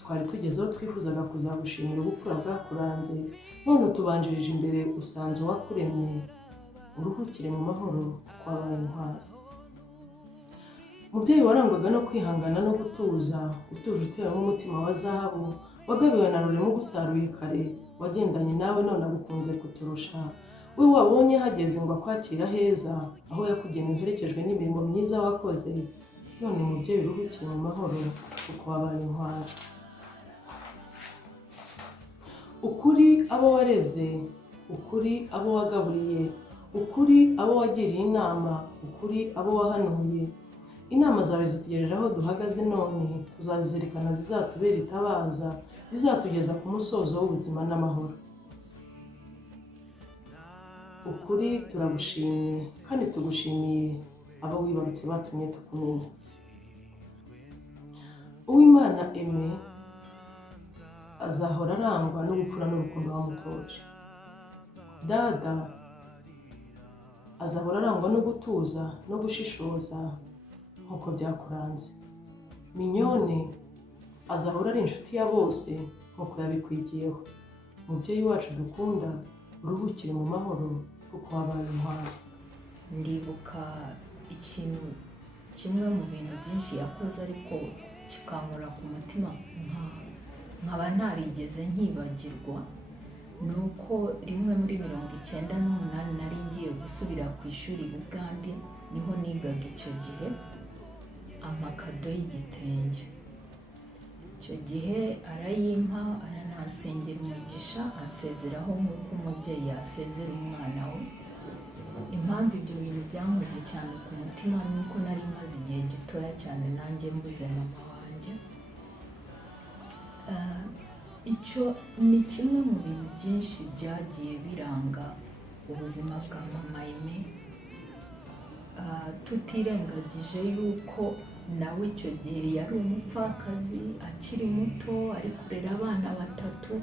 Twari tugezeho twifuzaga kuzagushimira ubupfura bwakuranze, none utubanjirije imbere usanze uwakuremye. Uruhukire mu mahoro kuko wabaye intwari. Mubyeyi warangwaga no kwihangana no gutuza, utuje utewemo umutima wa zahabu, wagabiwe na rurema ugusaruye kare, wagendanye nawe none agukunze kuturusha. We wabonye hageze ngo akwakira heza, aho yakugeneye uherekejwe n'imirimo myiza wakoze. None mubyeyi uruhukire mu mahoro kuko wabaye intwari. Ukuri abo wareze, ukuri abo wagaburiye, ukuri abo wagiriye inama, ukuri abo wahanuye. Inama zawe zitugejeje aho duhagaze none, tuzazirikana zizatubera itabaza, zizatugeza ku musozo w'ubuzima n'amahoro. Ukuri turagushimiye kandi tugushimiye abo wibarutse batumye tukumenya. Uwimana Aime azahora arangwa n'ubupfura n'urukundo wamutoje. Dada azahora arangwa no gutuza no gushishoza nk'uko byakuranze. Mignone azahora ari inshuti ya bose nk'uko yabikwigiyeho. Mubyeyi wacu dukunda, uruhukire mu mahoro kuko wabaye intwari. Ndibuka ikintu kimwe mu bintu byinshi yakoze ariko kikankora ku mutima nkaba ntarigeze nkibagirwa. Ni uko rimwe muri 1998 nari ngiye gusubira ku ishuri Bugande, niho nigaga icyo gihe, amakado y'igitenge. Icyo gihe arayimpa, aranasengera umugisha, ansezeraho nk'uko umubyeyi yasezera umwana we. Impamvu ibyo bintu byankoze cyane ku mutima ni uko nari maze igihe gitoya cyane nanjye mbuze mama wanjye. Icyo ni kimwe mu bintu byinshi byagiye biranga ubuzima bwa mama Aime, tutirengagije yuko nawe icyo gihe yari umupfakazi akiri muto ari kurera abana 3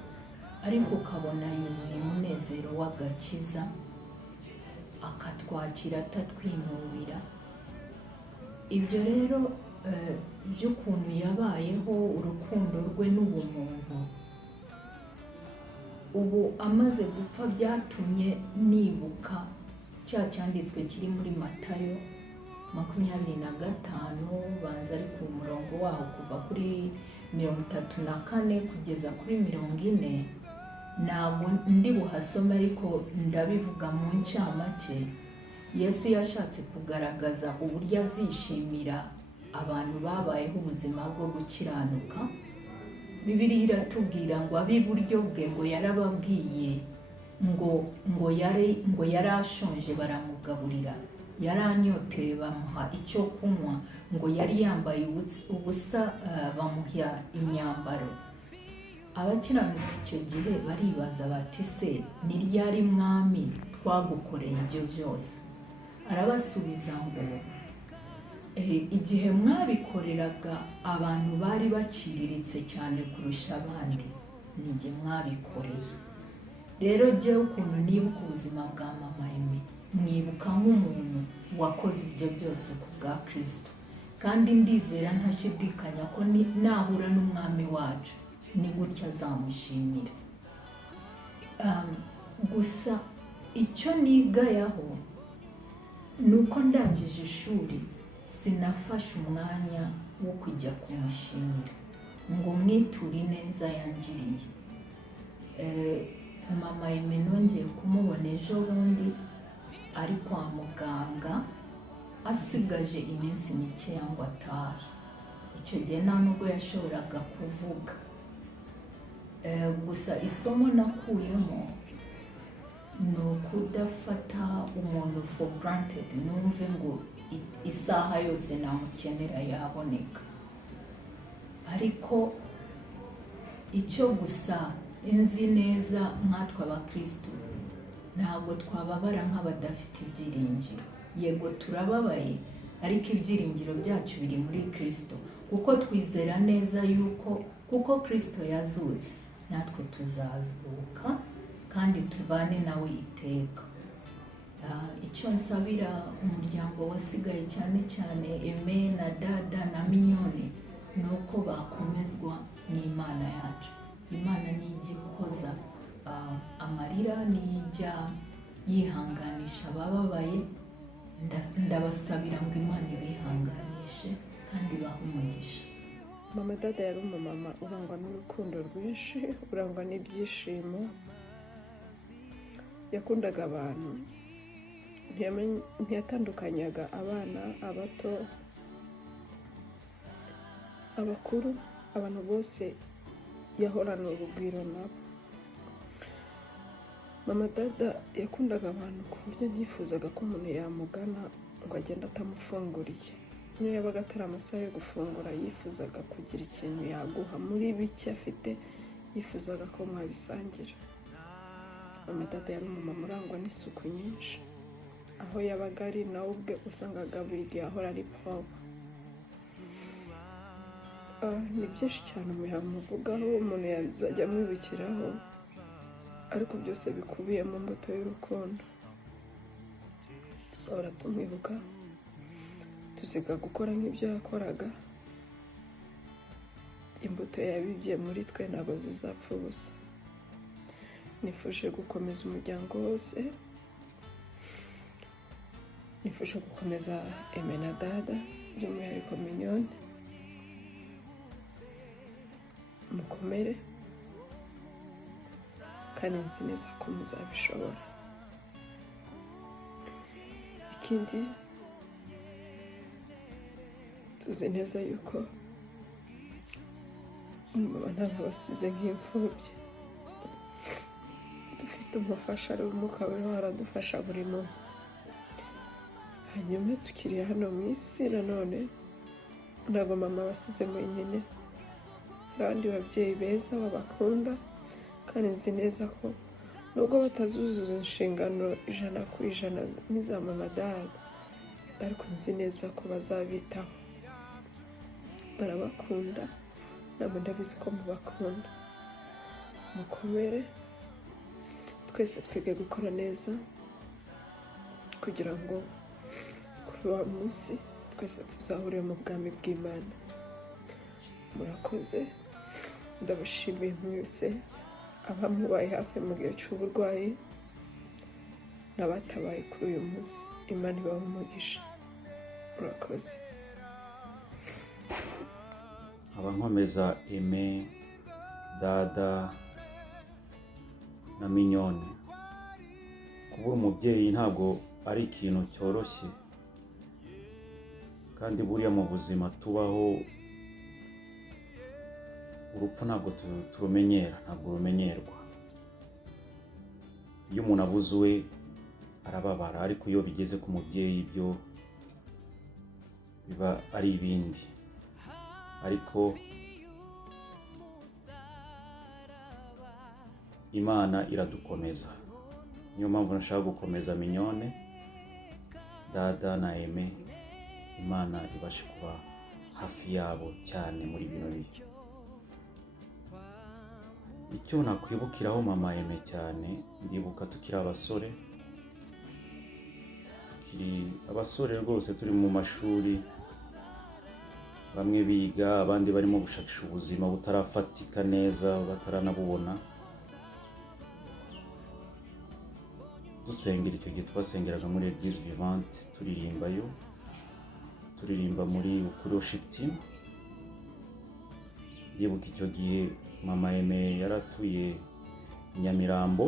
ariko ukabona yuzuye umunezero w'agakiza akatwakira atatwinubira. Ibyo rero by'ukuntu yabayeho urukundo rwe n'ubumuntu, ubu amaze gupfa byatumye nibuka cya cyanditswe kiri muri Matayo 25 banza ari ku murongo waho kuva kuri 34 kugeza kuri 40. Ntabwo ndi buhasome ariko ndabivuga mu ncamake. Yesu yashatse kugaragaza uburyo azishimira abantu babayeho ubuzima bwo gukiranuka. Bibiliya iratubwira ngo ab'iburyo bwe ngo yarababwiye ngo yari ashonje baramugaburira, yari anyoteye bamuha icyo kunywa, ngo yari yambaye ubusa bamuha imyambaro. Abakiranutsi icyo gihe baribaza bati se ni ryari mwami twagukoreye ibyo byose? Arabasubiza ngo igihe mwabikoreraga abantu bari baciriritse cyane kurusha abandi ni jye mwabikoreye. Rero jyewe ukuntu nibuka ubuzima bwa mama Aime, mwibuka nk'umuntu wakoze ibyo byose ku bwa Kristo, kandi ndizera ntashidikanya ko nahura n'umwami wacu ni gutya azamushimira. Gusa icyo nigayaho ni uko ndangije ishuri sinafashe umwanya wo kujya kumushimira ngo mwiture ineza yangiriye. Mama Aime nongeye kumubona ejo bundi ari kwa muganga asigaje iminsi mike ngo atahe. Icyo gihe nta nubwo yashoboraga kuvuga. Gusa isomo nakuyemo ni ukudafata umuntu for granted, numve ngo isaha yose namukenera yaboneka. Ariko icyo gusa inzi neza nkatwe abakristo ntabwo twababara nk'abadafite ibyiringiro. Yego turababaye ariko ibyiringiro byacu biri muri Kristo, kuko twizera neza yuko kuko Kristo yazutse natwe tuzazuka kandi tubane nawe iteka. Icyo nsabira umuryango wasigaye cyane cyane Aime na dada na minyone ni uko bakomezwa n'Imana yacu. Imana nijya ihoza amarira, nijya yihanganisha abababaye. Ndabasabira ngo Imana ibihanganishe kandi ibahe umugisha. Mama dada yari umumama urangwa n'urukundo rwinshi, urangwa n'ibyishimo, yakundaga abantu, ntiyatandukanyaga abana, abato, abakuru, abantu bose yahorana urugwiro nabo. Mama dada yakundaga abantu ku buryo ntifuzaga ko umuntu yamugana ngo agende atamufunguriye. Niyo yabaga atari amasaha yo gufungura yifuzaga kugira ikintu yaguha muri bike afite, yifuzaga ko mwabisangira. Mama dada yari umumama urangwa n'isuku nyinshi, aho yabaga ari nawe ubwe usangaga buri gihe ahora ari power. Ni byinshi cyane umuvugaho umuntu yazajya amwibukiraho, ariko byose bikubiye mu mbuto y'urukundo. Tuzahora tumwibuka, tuziga gukora nk'ibyo yakoraga. Imbuto yabibye muri twe ntabwo zizapfa ubusa. Nifuje gukomeza umuryango wose, nifuje gukomeza Aime na dada, by'umwihariko minyone. Mukomere kandi nzi neza ko muzabishobora. Ikindi tuzi neza yuko mama ntabwo basize nk'imfubyi. Dufite umufasha ari umwuka wera aradufasha buri munsi. Hanyuma tukiri hano mu isi nanone ntabwo mama basize mwenyine, abandi babyeyi beza babakunda, kandi nzi neza ko nubwo batazuzuza inshingano 100% n'iza mama dada, ariko nzi neza ko bazabitaho. barabakunda ntabwo ndabizi ko mubakunda mukomere twese twige gukora neza kugira ngo kuri wa munsi twese tuzahurire mu bwami bw'Imana murakoze ndabashimiye mwese abamubaye hafi mu gihe cy'uburwayi n'abatabaye kuri uyu munsi Imana ibahe umugisha murakoze abankomeza Aime dada na minyone kubura umubyeyi ntabwo ari ikintu cyoroshye kandi buriya mu buzima tubaho urupfu ntabwo turumenyera ntabwo rumenyerwa iyo umuntu abuze uwe arababara ariko iyo bigeze ku mubyeyi byo biba ari ibindi ariko Imana iradukomeza niyo mpamvu nashaka gukomeza minyone dada na Aime Imana ibashe kuba hafi yabo cyane muri bino bihe icyo nakwibukiraho mama Aime cyane ndibuka tukiri abasore rwose turi mu mashuri bamwe biga abandi barimo gushakisha ubuzima butarafatika neza bataranabubona dusengera icyo gihe twasengeraga muri Eglise Vivante turirimba muri worship team ndibuka icyo gihe mama Aime yaratuye Nyamirambo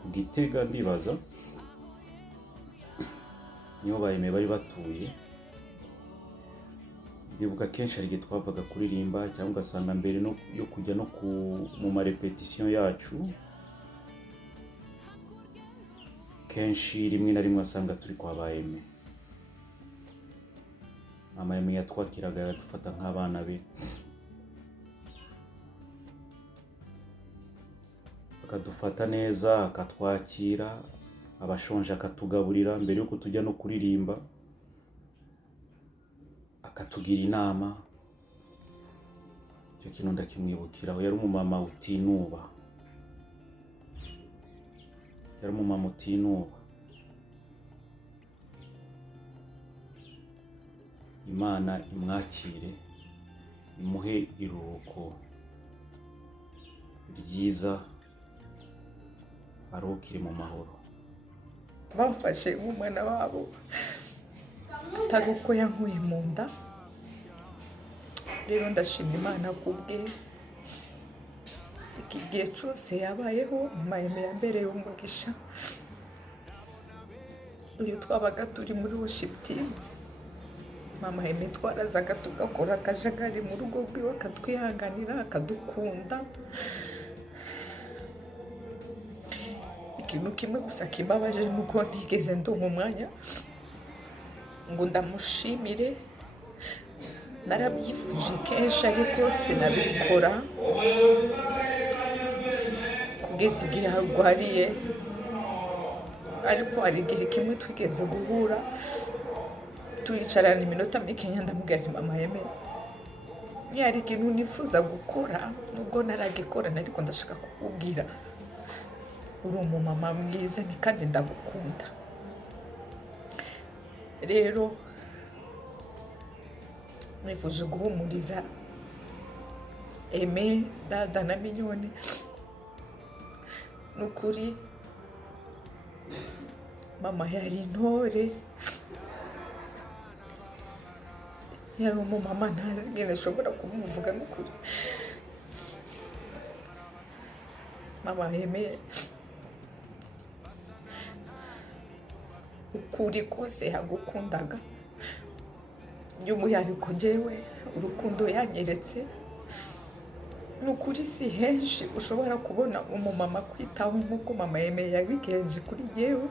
ku Gitega ndibaza niho ba Aime bari batuye ndibuka kenshi hari igihe twavaga kuririmba cyangwa ugasanga mbere yo kujya no mu marepetisiyo yacu kenshi rimwe na rimwe asanga turi kwa ba Aime mama Aime yatwakiraga yadufata nk'abana be akadufata neza akatwakira abashonje akatugaburira mbere yuko tujya no kuririmba akatugira inama icyo kintu ndakimwibukiraho yari umumama utinuba Imana imwakire imuhe iruhuko ryiza aruhukire mu mahoro bamfashe nk'umwana wabo atari uko yankuye mu nda rero ndashima Imana kubwe iki gihe cyose yabayeho mama Aime yambereye umugisha iyo twabaga turi muri worship team mama Aime twarazaga tugakora akajagari mu rugo rwiwe akatwihanganira akadukunda ikintu kimwe gusa kimbabaje nuko ntigeze ndumva umwanya ngo ndamushimire narabyifuje kenshi ariko sinabikora kugeza igihe arwariye ariko hari igihe kimwe twigeze guhura turicarana iminota mikeya ndamubwira nti mama Aime hari ikintu nifuza gukora nubwo naragikorana ariko ndashaka kukubwira uri umumama mwiza ni kandi ndagukunda rero nifuje guhumuriza Aime dada na minyone nukuri mama yari intore yari umumama ntazi ingene ashobora kumuvuga n'ukuri mama Aime ukuri kose yagukundaga by'umwihariko njyewe urukundo yanyeretse n'ukuri si henshi ushobora kubona umumama kwitaho nk'uko mama Aime yabigenje kuri njyewe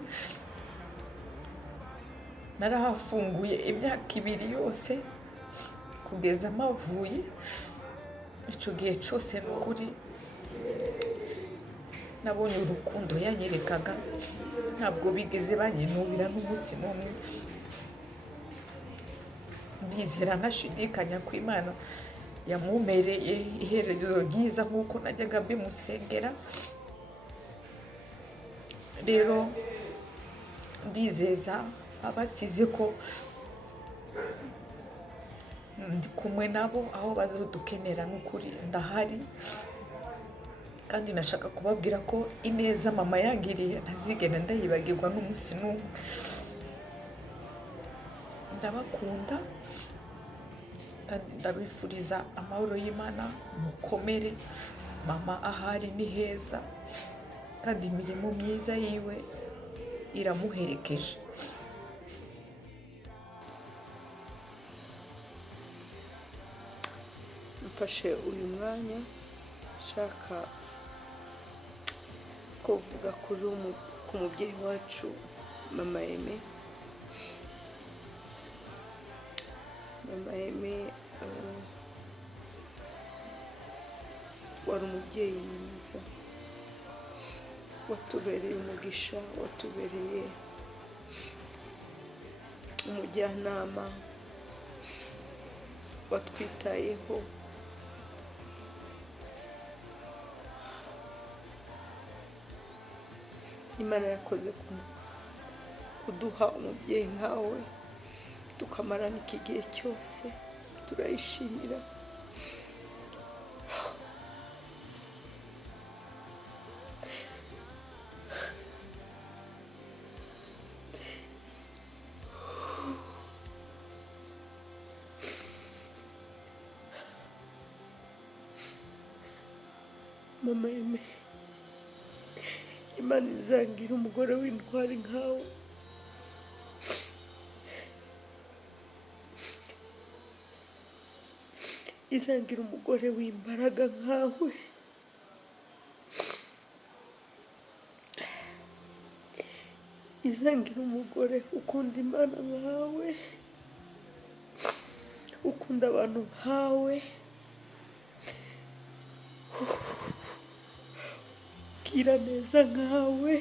narahafunguye imyaka 2 yose kugeza amavuye icyo gihe cyose n'ukuri nabonye urukundo yanyerekaga ntabwo bigeze banyinubira n'umunsi n'umwe ndizera ntashidikanya ko Imana yamumereye iherezo ryiza nk'uko najyaga mbimusengera. Rero ndizeza abasize ko ndi kumwe nabo aho bazodukenera n'ukuri ndahari, kandi nashaka kubabwira ko ineza mama yangiriye ntazigera ndayibagirwa n'umunsi n'umwe. Ndabakunda kandi ndabifuriza amahoro y'Imana, mukomere. Mama ahari ni heza kandi imirimo myiza yiwe iramuherekeje. mfashe uyu mwanya nshaka kuvuga ku mubyeyi wacu mama Aime. Mama Aime wari umubyeyi mwiza, watubereye umugisha, watubereye umujyanama, watwitayeho. Imana yakoze kuduha umubyeyi nkawe tukamarana iki gihe cyose, turayishimira. Mama Aime, Imana izangira umugore w'intwari nkawe. Izangira umugore w'imbaraga nkawe. Izangira umugore ukunda Imana nkawe, ukunda abantu nkawe, ugira neza nkawe.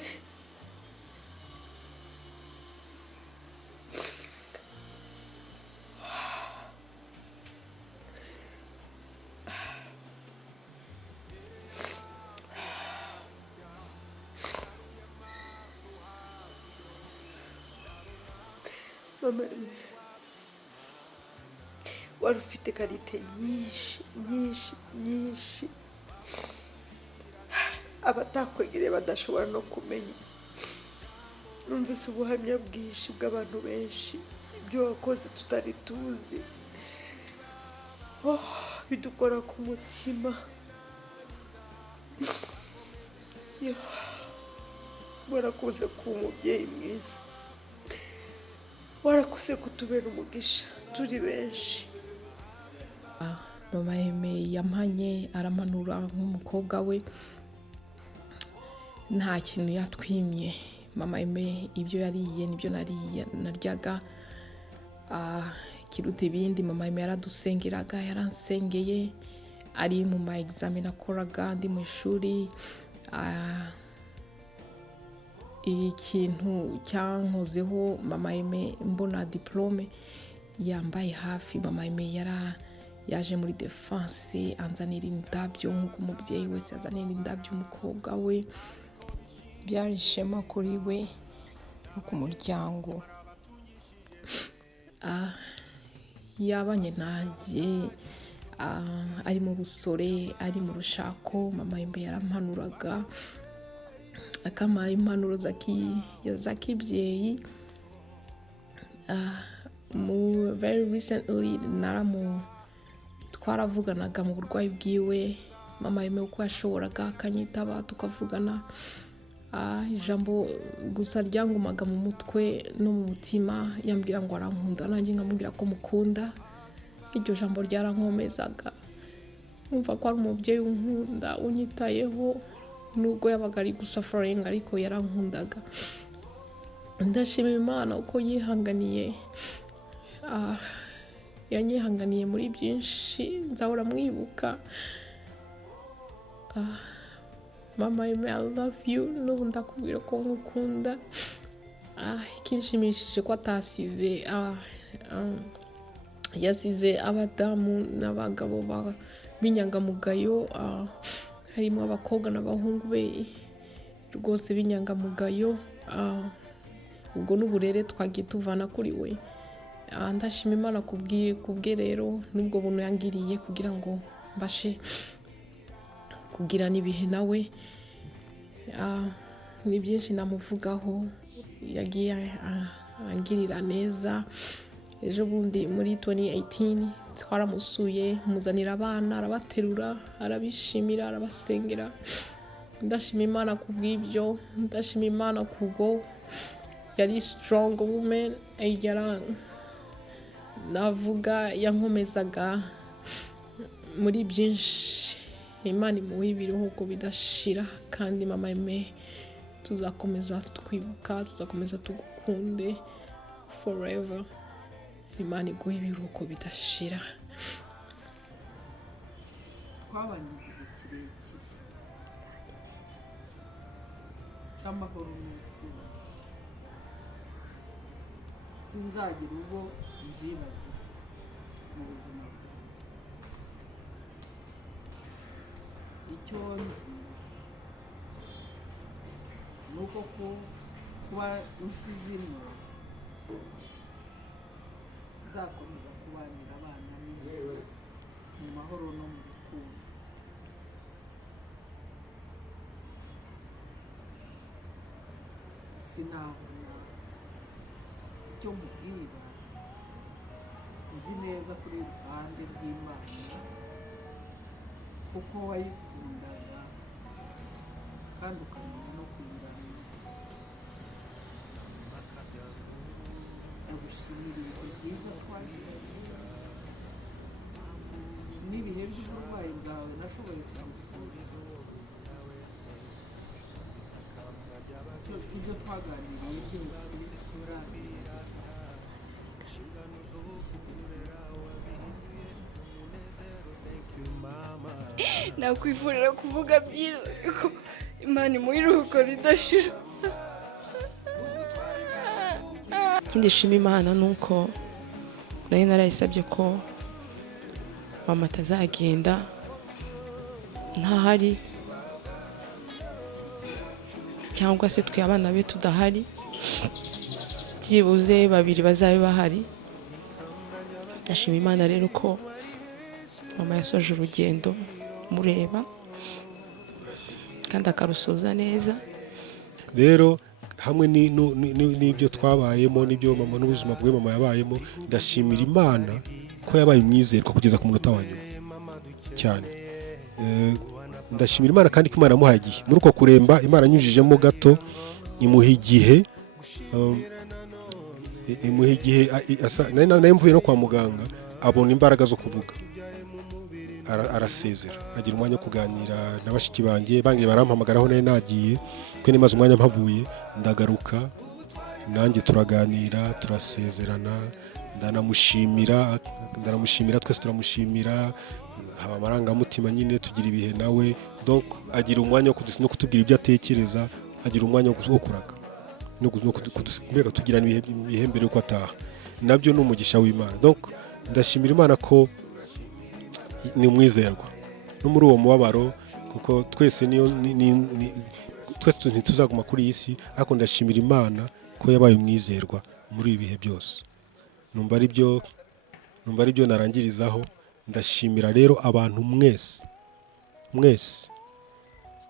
Mama Aime, wari ufite karite nyinshi nyinshi nyinshi abatakwegereye badashobora no kumenya. Numvise ubuhamya bwinshi bw'abantu benshi, ibyo wakoze tutari tuzi. Bidukora ku mutima. Warakoze kuba umubyeyi mwiza, warakoze kutubera umugisha, turi benshi. Mama Aime yampanye aramanura nk'umukobwa we, nta kintu yatwimye. Mama Aime ibyo yariye nibyo naryaga kiruta ibindi. Mama Aime yaradusengeraga, yaransengeye ari mu ma examen nakoraga ndi mu ishuri. Ikintu cyankozeho Mama Aime, mbona diplome yambaye hafi. Mama Aime yaje muri defense anzanira indabyo nk'uko umubyeyi wese azanira indabyo umukobwa we. Byari ishema kuri we no ku muryango. Yabanye nanjye ari mu busore, ari mu rushako. Mama Aime yarampanuraga, akampaye impanuro za kibyeyi. Very recently twaravuganaga mu burwayi bwiwe. Mama Aime uko yashoboraga akanyitaba tukavugana. Ijambo gusa ryangumaga mu mutwe no mu mutima, yambwira ngo arankunda, nanjye nkamubwira ko mukunda. Iryo jambo ryarankomezaga, numva ko ari umubyeyi unkunda, unyitayeho, nubwo yabaga ari gusuffering ariko yarankundaga. Ndashima Imana uko yihanganiye, yanyihanganiye muri byinshi, nzahora mwibuka. Mama Aime, I love you. N'ubu ndakubwira ko nkukunda. Ikinshimishije ko atasize yasize abadamu n'abagabo b'inyangamugayo, harimo abakobwa n'abahungu be rwose b'inyangamugayo. Ubwo n'uburere twagiye tuvana kuri we. Ndashima Imana kubwe rero n'ubwo buntu yangiriye kugira ngo mbashe kugirana ibihe nawe. Ni byinshi namuvugaho, yagiye angirira neza. Ejo bundi muri 2018 twaramusuye, muzanira abana, arabaterura, arabishimira, arabasengera. Ndashima Imana kubw'ibyo, ndashima Imana kubwo yari strong woman, navuga yankomezaga muri byinshi. Imana imuha ibiruhuko bidashira, kandi mama Aime tuzakomeza twibuka, tuzakomeza tugukunde forever. Imana iguha ibiruhuko bidashira. Twabanye igihe kirekire cy'amahoro n'urukundo, sinzagira ubwo mbyibagirwa mu buzima bwawe. Icyo nzi ni uko kuba insizimo nzakomeza kubanira abana neza mu mahoro no mu rukundo. Sinabona icyo mubwira, nzi neza kuri iruhande rw'Imana kuko wayikundaga kandi ukamenya no kuyiramya. Ndagushimira ibihe byiza twagiranye n'ibihe by'uburwayi bwawe nashoboye kugusura. Ibyo twaganiriye byose sinzabyibuka. Nakwifurira kuvuga byiza ariko Imana imuha iruhuko ridashira. Ikindi shima Imana nuko nari narayisabye ko mama atazagenda ntahari, cyangwa se twe abana be tudahari, byibuze babiri bazabe bahari. Ndashima Imana rero ko mama yasoje urugendo mureba kandi akarusoza neza. Rero hamwe n'ibyo twabayemo, n'ibyo mama n'ubuzima bwe mama yabayemo, ndashimira Imana ko yabaye umwizerwa kugeza ku munota wa nyuma cyane. Ndashimira Imana kandi ko Imana yamuhaye igihe muri uko kuremba. Imana anyujijemo gato, imuha igihe nayo mvuye no kwa muganga abona imbaraga zo kuvuga, arasezera, agira umwanya wo kuganira na bashiki banjye barampamagaraho nayo nagiye kuko nimaze umwanya mpavuye, ndagaruka nanjye turaganira, turasezerana, ndanamushimira, twese turamushimira, haba amarangamutima nyine tugira ibihe nawe. Donc agira umwanya no kutubwira ibyo atekereza, agira umwanya wo kuraga mbega tugirana ibihe mbere yuko ataha. Nabyo ni umugisha w'Imana. Donc ndashimira Imana ko ni umwizerwa no muri uwo mubabaro, kuko twese twese ntituzaguma kuri iyi si, ariko ndashimira Imana ko yabaye umwizerwa muri ibi bihe byose. Numva ari byo narangirizaho. Ndashimira rero abantu mwese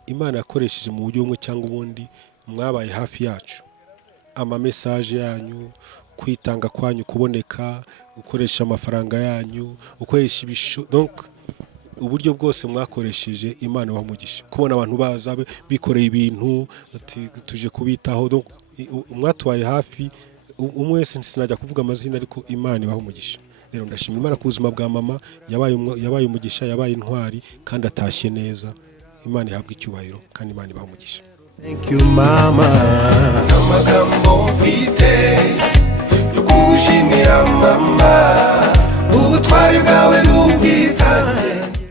Imana yakoresheje mu buryo bumwe cyangwa ubundi, mwabaye hafi yacu. Amamesaje yanyu, kwitanga kwanyu, kuboneka, gukoresha amafaranga yanyu, gukoresha donc uburyo bwose mwakoresheje, Imana ibaha kubona abantu baza bikoreye ibintu tuje kubitaho. Donc mwatubaye hafi, umwe wese sinajya kuvuga amazina, ariko Imana ibaha umugisha. Rero ndashimira Imana ku buzima bwa mama, yabaye umugisha, yabaye intwari kandi atashye neza. Imana ihabwa icyubahiro kandi Imana ibaha umugisha. Thank you mama. Amagambo mfite yo kugushimira mama, ubutwari bwawe n'ubwitange